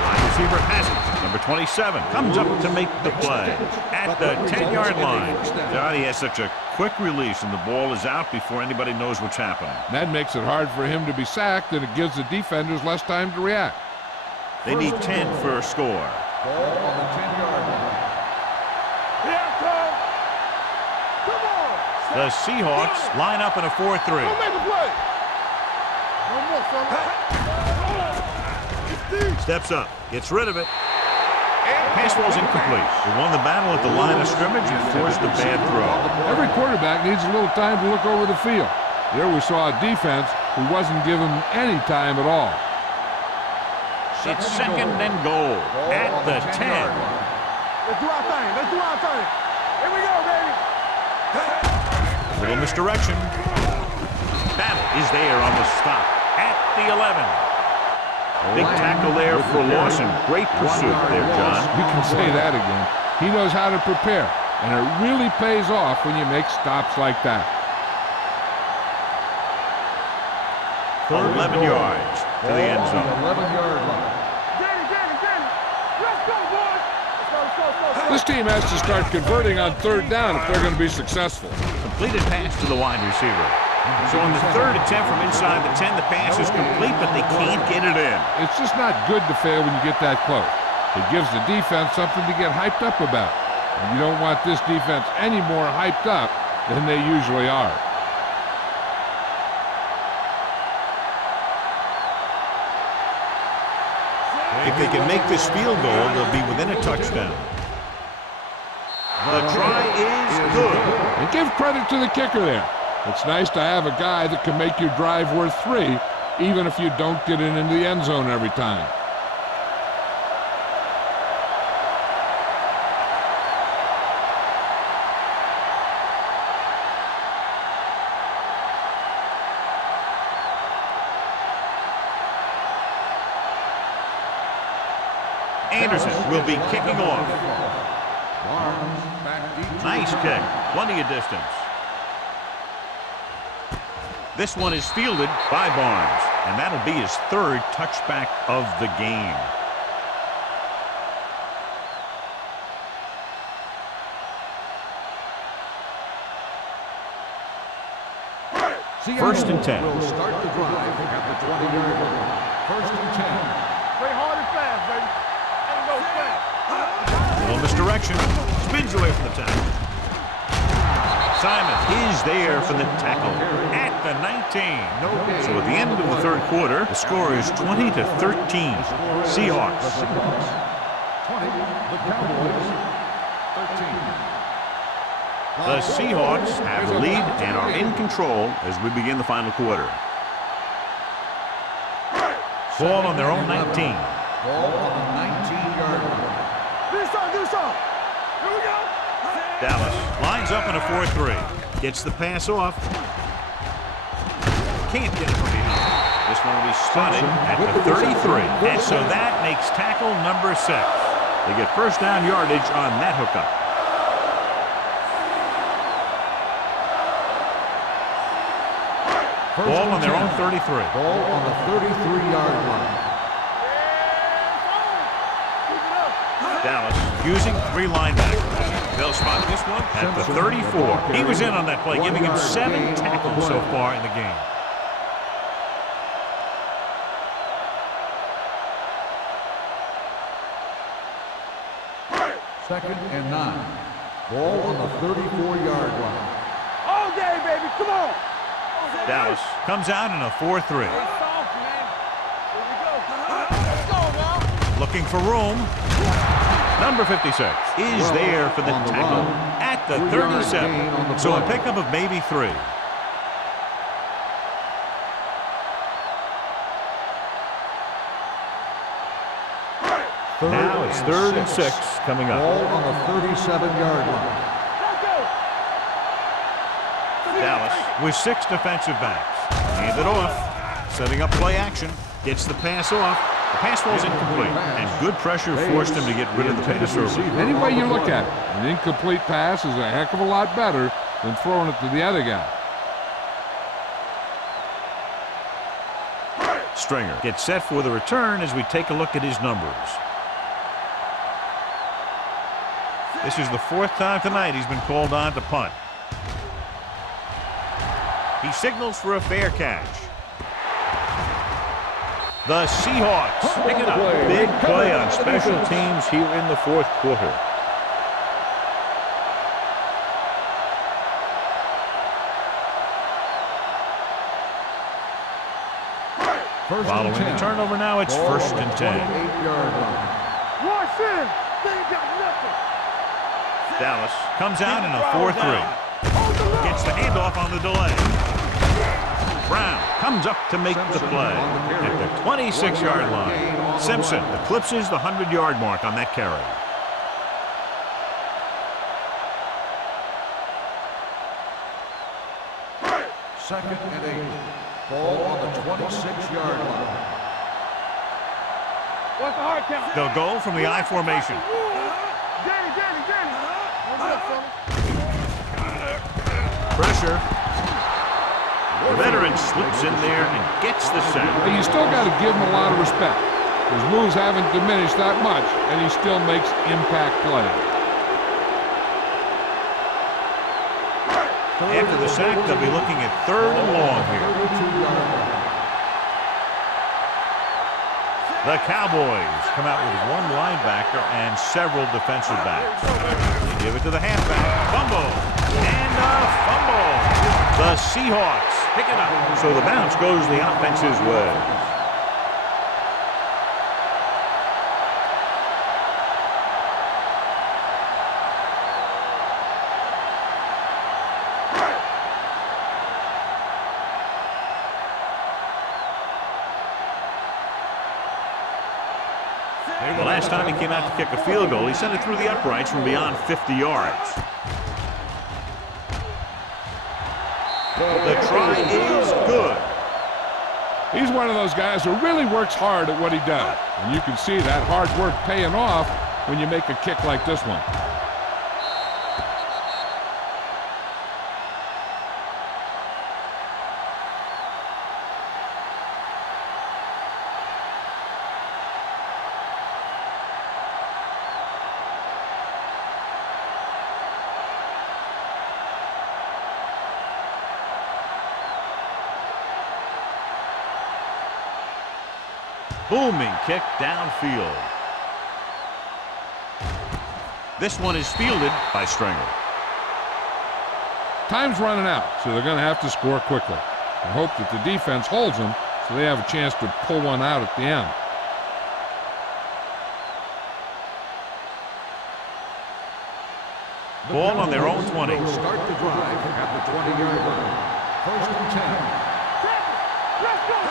wide receiver has it. Number 27 comes up to make the play at the 10-yard line. God, he has such a quick release, and the ball is out before anybody knows what's happening. That makes it hard for him to be sacked, and it gives the defenders less time to react. They need 10 for a score. Ball on the 10-yard line. Here it comes. Come on. The Seahawks line up in a 4-3. Don't make a play. No more, fella. Steps up, gets rid of it. Pass ball's incomplete. They won the battle at the line of scrimmage and forced a bad throw. Every quarterback needs a little time to look over the field. There we saw a defense who wasn't given any time at all. It's second and goal at the 10. Let's do our thing. Let's do our thing. Here we go, baby. A little misdirection. Battle is there on the stop at the 11. Big tackle there for Lawson. Great pursuit there, John. You can say that again. He knows how to prepare, and it really pays off when you make stops like that. 11 yards to the end zone. 11-yard line. Danny. Let's go, boys. Let's go. This team has to start converting on third down if they're going to be successful. Completed pass to the wide receiver. So on the third attempt from inside the 10, the pass is complete, but they can't get it in. It's just not good to fail when you get that close. It gives the defense something to get hyped up about. And you don't want this defense any more hyped up than they usually are. If they can make this field goal, they'll be within a touchdown. The try is good. And give credit to the kicker there. It's nice to have a guy that can make your drive worth 3, even if you don't get it into the end zone every time. Anderson will be kicking off. Nice kick. Plenty of distance. This one is fielded by Barnes, and that'll be his third touchback of the game. First and 10. Will start the drive at the 20-yard line. First and 10. Play hard and fast, baby. Ain't no fast. Little misdirection. Spins away from the tackle. Simon is there for the tackle at the 19. So at the end of the third quarter, the score is 20-13. Seahawks. 20, the Cowboys. The Seahawks have the lead and are in control as we begin the final quarter. Ball on their own 19. Ball on the 19-yard line. Do some. Here we go. Dallas lines up in a 4-3. Gets the pass off. Can't get it from behind. This one will be spotted at the 33. And so that makes tackle number 6. They get first down yardage on that hookup. Ball on their own 33. Ball on the 33-yard line. Dallas using 3 linebackers. They'll spot this one at the 34. He was in on that play, giving him 7 tackles so far in the game. Second and 9. Ball on the 34-yard line. All day, baby. Come on. Dallas comes out in a 4-3. Looking for room. Number 56 is there for the tackle at the 37. So a pickup of maybe 3. Now it's 3rd and 6 coming up. Ball on the 37-yard line. Dallas with 6 defensive backs. Hand it off. Setting up play action. Gets the pass off. The pass falls incomplete. And good pressure forced him to get rid of the pass early. Any way you look at it, an incomplete pass is a heck of a lot better than throwing it to the other guy. Stringer gets set for the return as we take a look at his numbers. This is the 4th time tonight he's been called on to punt. He signals for a fair catch. The Seahawks pick it up. Big play on special teams here in the 4th quarter. Following the turnover now, it's 1st and 10. Watch him. They ain't got nothing. Dallas comes out in a 4-3. Gets the handoff on the delay. Brown comes up to make the play at the 26-yard line. Simpson eclipses the 100-yard mark on that carry. Second and 8. Ball on the 26-yard line. What's the hard count? They'll go from the I formation. Danny. Pressure. The veteran slips in there and gets the sack. But you still got to give him a lot of respect. His moves haven't diminished that much, and he still makes impact plays. After the sack, they'll be looking at 3rd and long here. The Cowboys come out with 1 linebacker and several defensive backs. They give it to the halfback. Fumble. And a fumble. The Seahawks pick it up. So the bounce goes the offense's way. The last time he came out to kick a field goal, he sent it through the uprights from beyond 50 yards. The try is good. He's one of those guys who really works hard at what he does. And you can see that hard work paying off when you make a kick like this one. Booming kick downfield. This one is fielded by Stringer. Time's running out, so they're going to have to score quickly. I hope that the defense holds them so they have a chance to pull one out at the end. Ball on their own 20. Will start the drive at the 20-yard line. First and 10.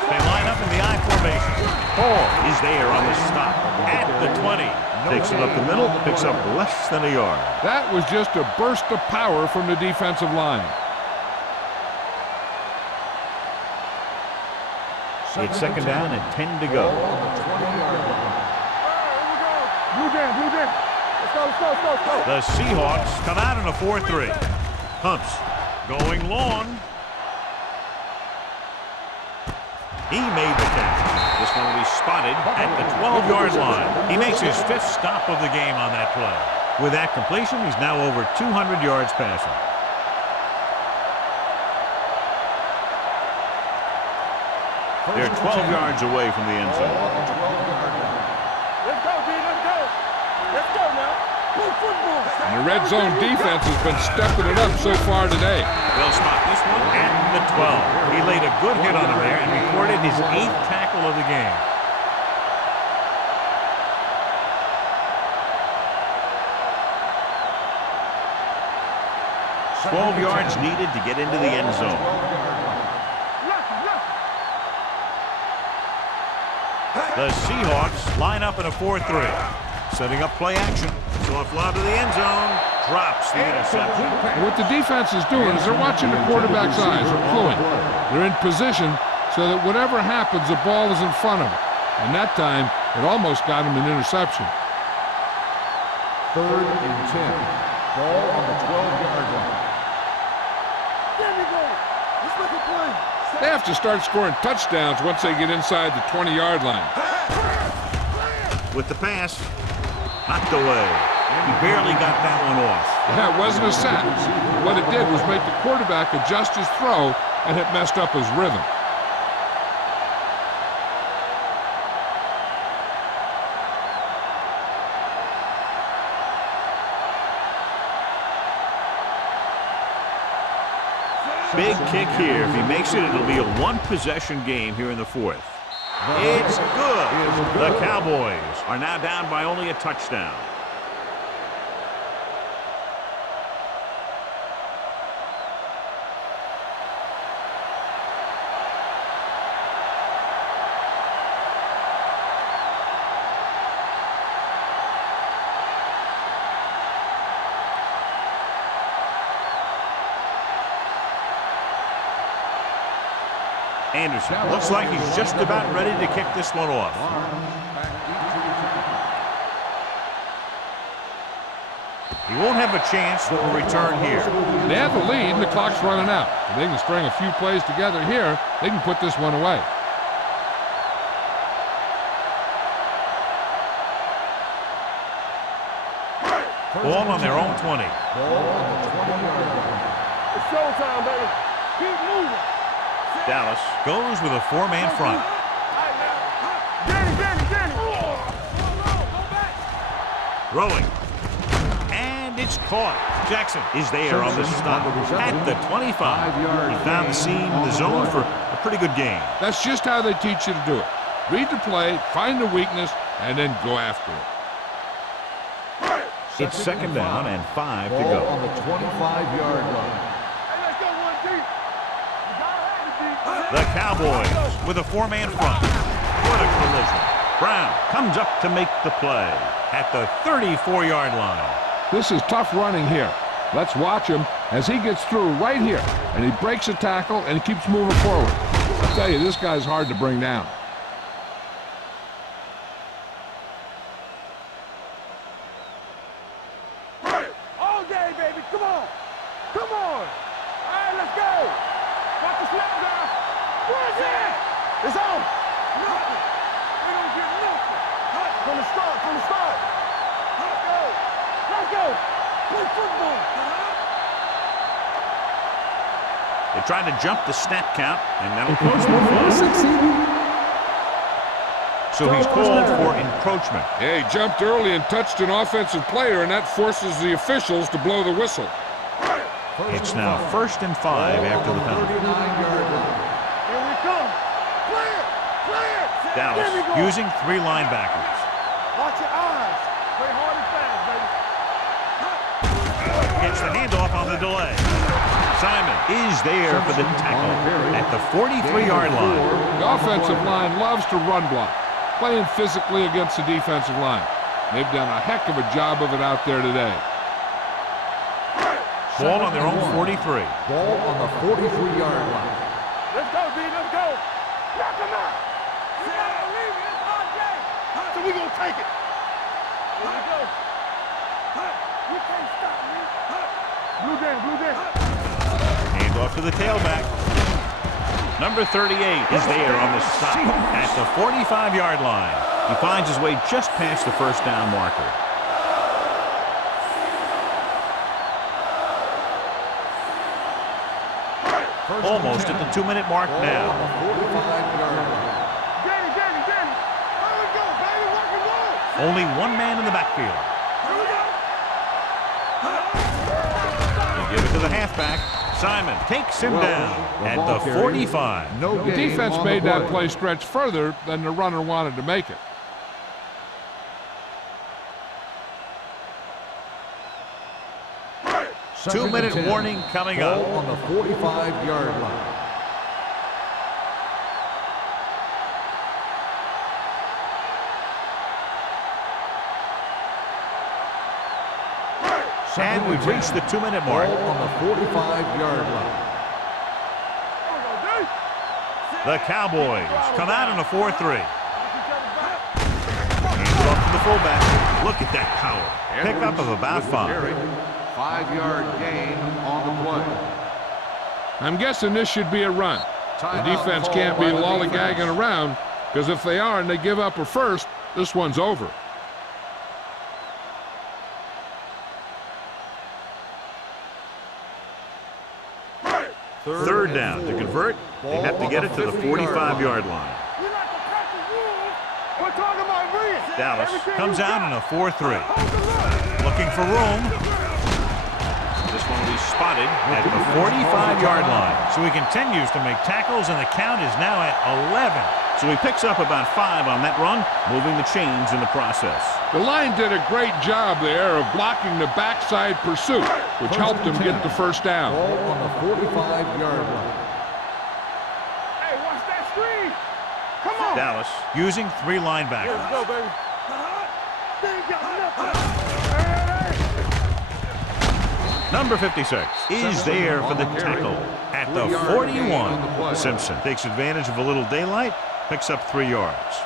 They line up in the I formation. Ball is there on the stop at the 20. Takes it up the middle, picks up less than a yard. That was just a burst of power from the defensive line. It's second down and 10 to go. Ball on the 20-yard line. Blue jam, blue jam. Let's go. The Seahawks come out in a 4-3. Humps going long. He made the catch. This one will be spotted at the 12-yard line. He makes his 5th stop of the game on that play. With that completion, he's now over 200 yards passing. They're 12 yards away from the end zone. Let's go, D. Let's go now. Play football. And the red zone defense has been stepping it up so far today. They'll spot this one at the 12. He laid a good hit on him there and recorded his 8th tackle of the game. $12 yards needed to get into the end zone. The Seahawks line up in a 4-3. Setting up play action. Soft lob to the end zone. Drops the interception. What the defense is doing is they're watching the quarterback's eyes, or cluing. They're in position so that whatever happens, the ball is in front of them. And that time, it almost got him an interception. Third and 10. Ball on the 12-yard line. There we go. Let's make a play. They have to start scoring touchdowns once they get inside the 20-yard line. With the pass, knocked away. He barely got that one off. Yeah, it wasn't a sack. What it did was make the quarterback adjust his throw, and it messed up his rhythm. Big kick here. If he makes it, it'll be a one-possession game here in the 4th. It's good. The Cowboys are now down by only a touchdown. Anderson looks like he's just about ready to kick this one off. He won't have a chance for a return here. They have the lead, and the clock's running out. If they can string a few plays together here, they can put this one away. Ball on their own 20. Ball on the 20-yard line. It's showtime, baby. Keep moving. Dallas goes with a 4-man front. Danny. Throwing. And it's caught. Jackson is there on the stop at the 25. He found the seam in the zone for a pretty good gain. That's just how they teach you to do it. Read the play, find the weakness, and then go after it. It's second down and 5 to Ball go. on the 25-yard line. Hey, let's go, 1D. You gotta have it, D. The Cowboys with a 4-man front. What a collision. Brown comes up to make the play at the 34-yard line. This is tough running here. Let's watch him as he gets through right here, and he breaks a tackle and he keeps moving forward. I tell you, this guy's hard to bring down. All day, baby. Come on. All right, let's go. Watch the snap now. Where's it? It's on. Nothing. We don't get nothing. From the start. Let's go. Play football. They tried to jump the snap count, and that'll close the ball. So he's called for encroachment. Yeah, he jumped early and touched an offensive player, and that forces the officials to blow the whistle. It's now 1st and 5 after the penalty. 39-yard line. Here we come. Play it. Dallas There we go. using 3 linebackers. Watch your eyes. Play hard and fast, baby. Get Gets the handoff on the delay. Simon is there for the tackle at the 43-yard line. The offensive line loves to run block, playing physically against the defensive line. They've done a heck of a job of it out there today. Ball on their own 43. Ball on the 43-yard line. Let's go, D. Let's go. Knock him out. You're not gonna leave me. It's our game. So we gonna take it. Here we go. You can't stop me. Blue down, blue down. Hand off to the tailback. Number 38 is there on the stop at the 45-yard line. He finds his way just past the first down marker. Almost at the 2-minute mark now. Only one man in the backfield. They give it to the halfback. Simon takes him down at the 45. The defense made that play stretch further than the runner wanted to make it. Two-minute warning coming up. Ball on the 45-yard line. And we've reached the 2-minute mark. Ball on the 45-yard line. The Cowboys come out in a 4-3. Hands it off to the fullback. Look at that power. Pickup of about 5. 5-yard gain on the play. I'm guessing this should be a run. The defense can't be lollygagging around, because if they are and they give up a first, this one's over. Third down. To convert, they have to get it to the 45-yard line. Dallas comes out in a 4-3. Looking for room. This one will be spotted at the 45-yard line. So he continues to make tackles, and the count is now at 11. So he picks up about 5 on that run, moving the chains in the process. The line did a great job there of blocking the backside pursuit, which helped him get the first down. Ball on the 45-yard line. Hey, watch that screen. Come on. Dallas using 3 linebackers. Let's go, baby. They ain't got nothing. Number 56 is there for the tackle at the 41. Simpson takes advantage of a little daylight, picks up 3 yards.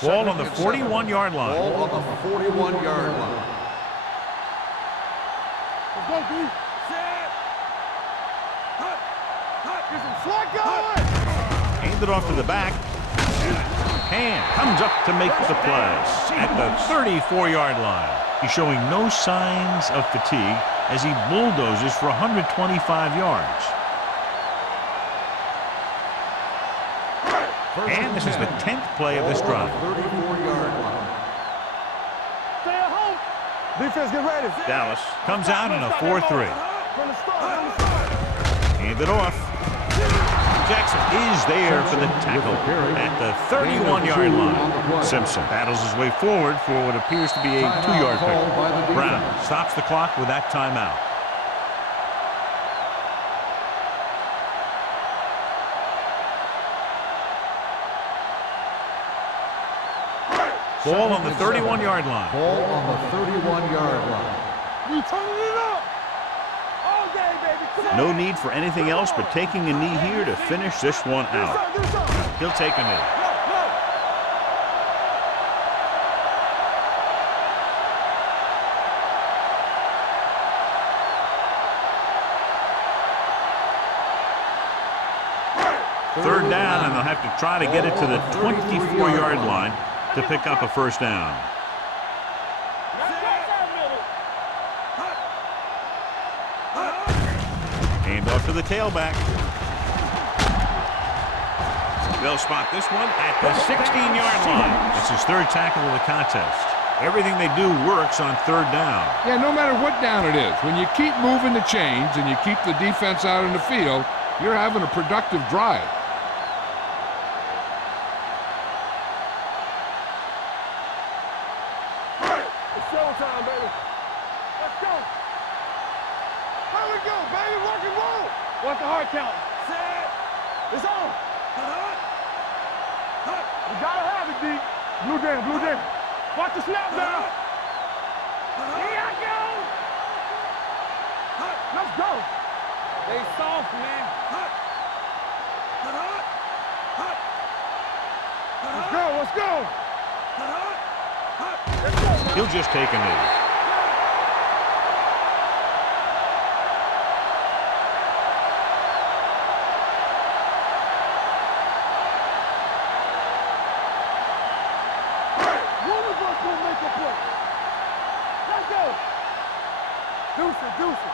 Ball on the 41-yard line. Ball on the 41-yard line. Let's go, D. Set. Get some slack going. Hand it off to the back. And comes up to make the play at the 34-yard line. He's showing no signs of fatigue as he bulldozes for 125 yards. And this is the 10th play of this drive. 34-yard line. Stay at home. Defense, get ready. Dallas comes out in a 4-3. From the start. Hand it off. Jackson is there for the tackle at the 31-yard line. Simpson battles his way forward for what appears to be a 2-yard pick. Brown stops the clock with that timeout. Ball on the 31-yard line. Ball on the 31-yard line. We turning it up. All day, baby. Come on. No need for anything else but taking a knee here to finish this one out. He'll take a knee. Third down, and they'll have to try to get it to the 24-yard line to pick up a first down. Hand off to the tailback. They'll spot this one at the 16-yard line. It's his 3rd tackle of the contest. Everything they do works on 3rd down. Yeah, no matter what down it is, when you keep moving the chains and you keep the defense out in the field, you're having a productive drive. time, baby. Let's go. Here we go, baby. Rock and roll. What's the hard count? Set. It's on. You gotta have it, D. Blue jam, blue jam. Watch the snap down. Here I go. Let's go. They soft, man. Let's go, let's go. He'll just take a knee. One of us will make a play. Let's go. Deuce it, deuce it.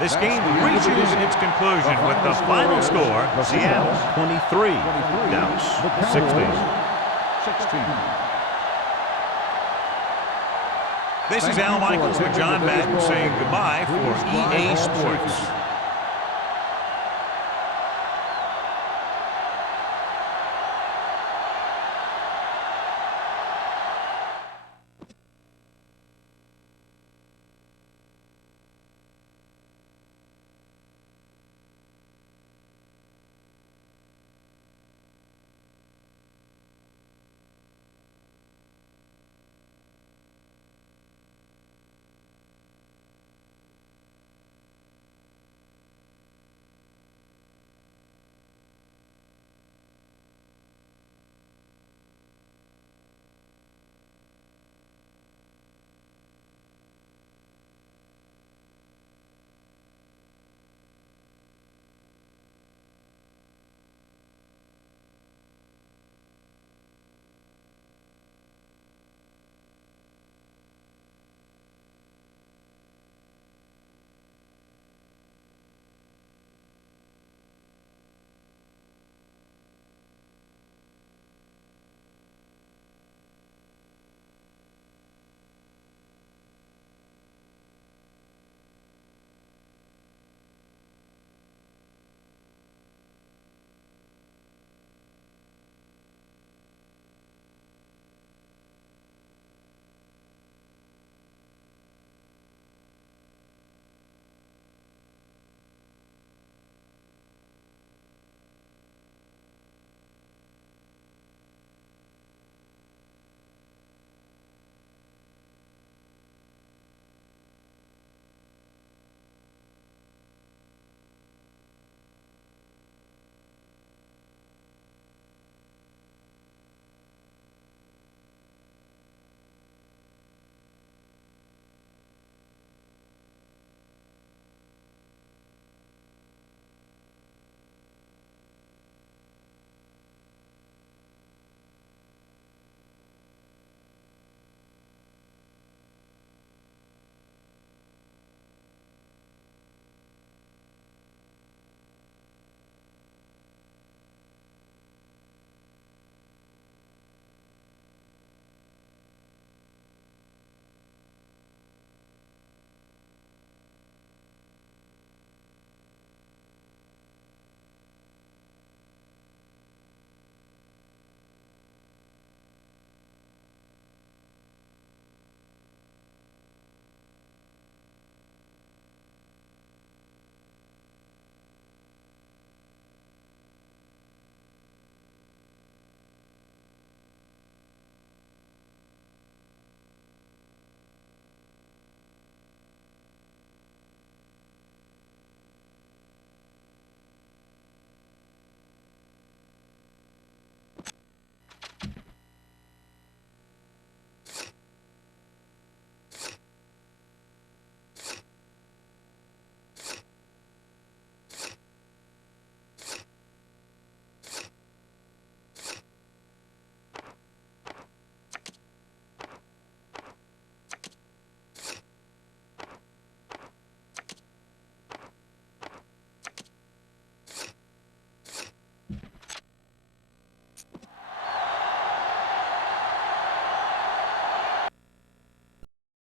This game reaches its conclusion with the final score, Seattle 23, Dallas 16. This is Al Michaels with John Madden saying goodbye for EA Sports.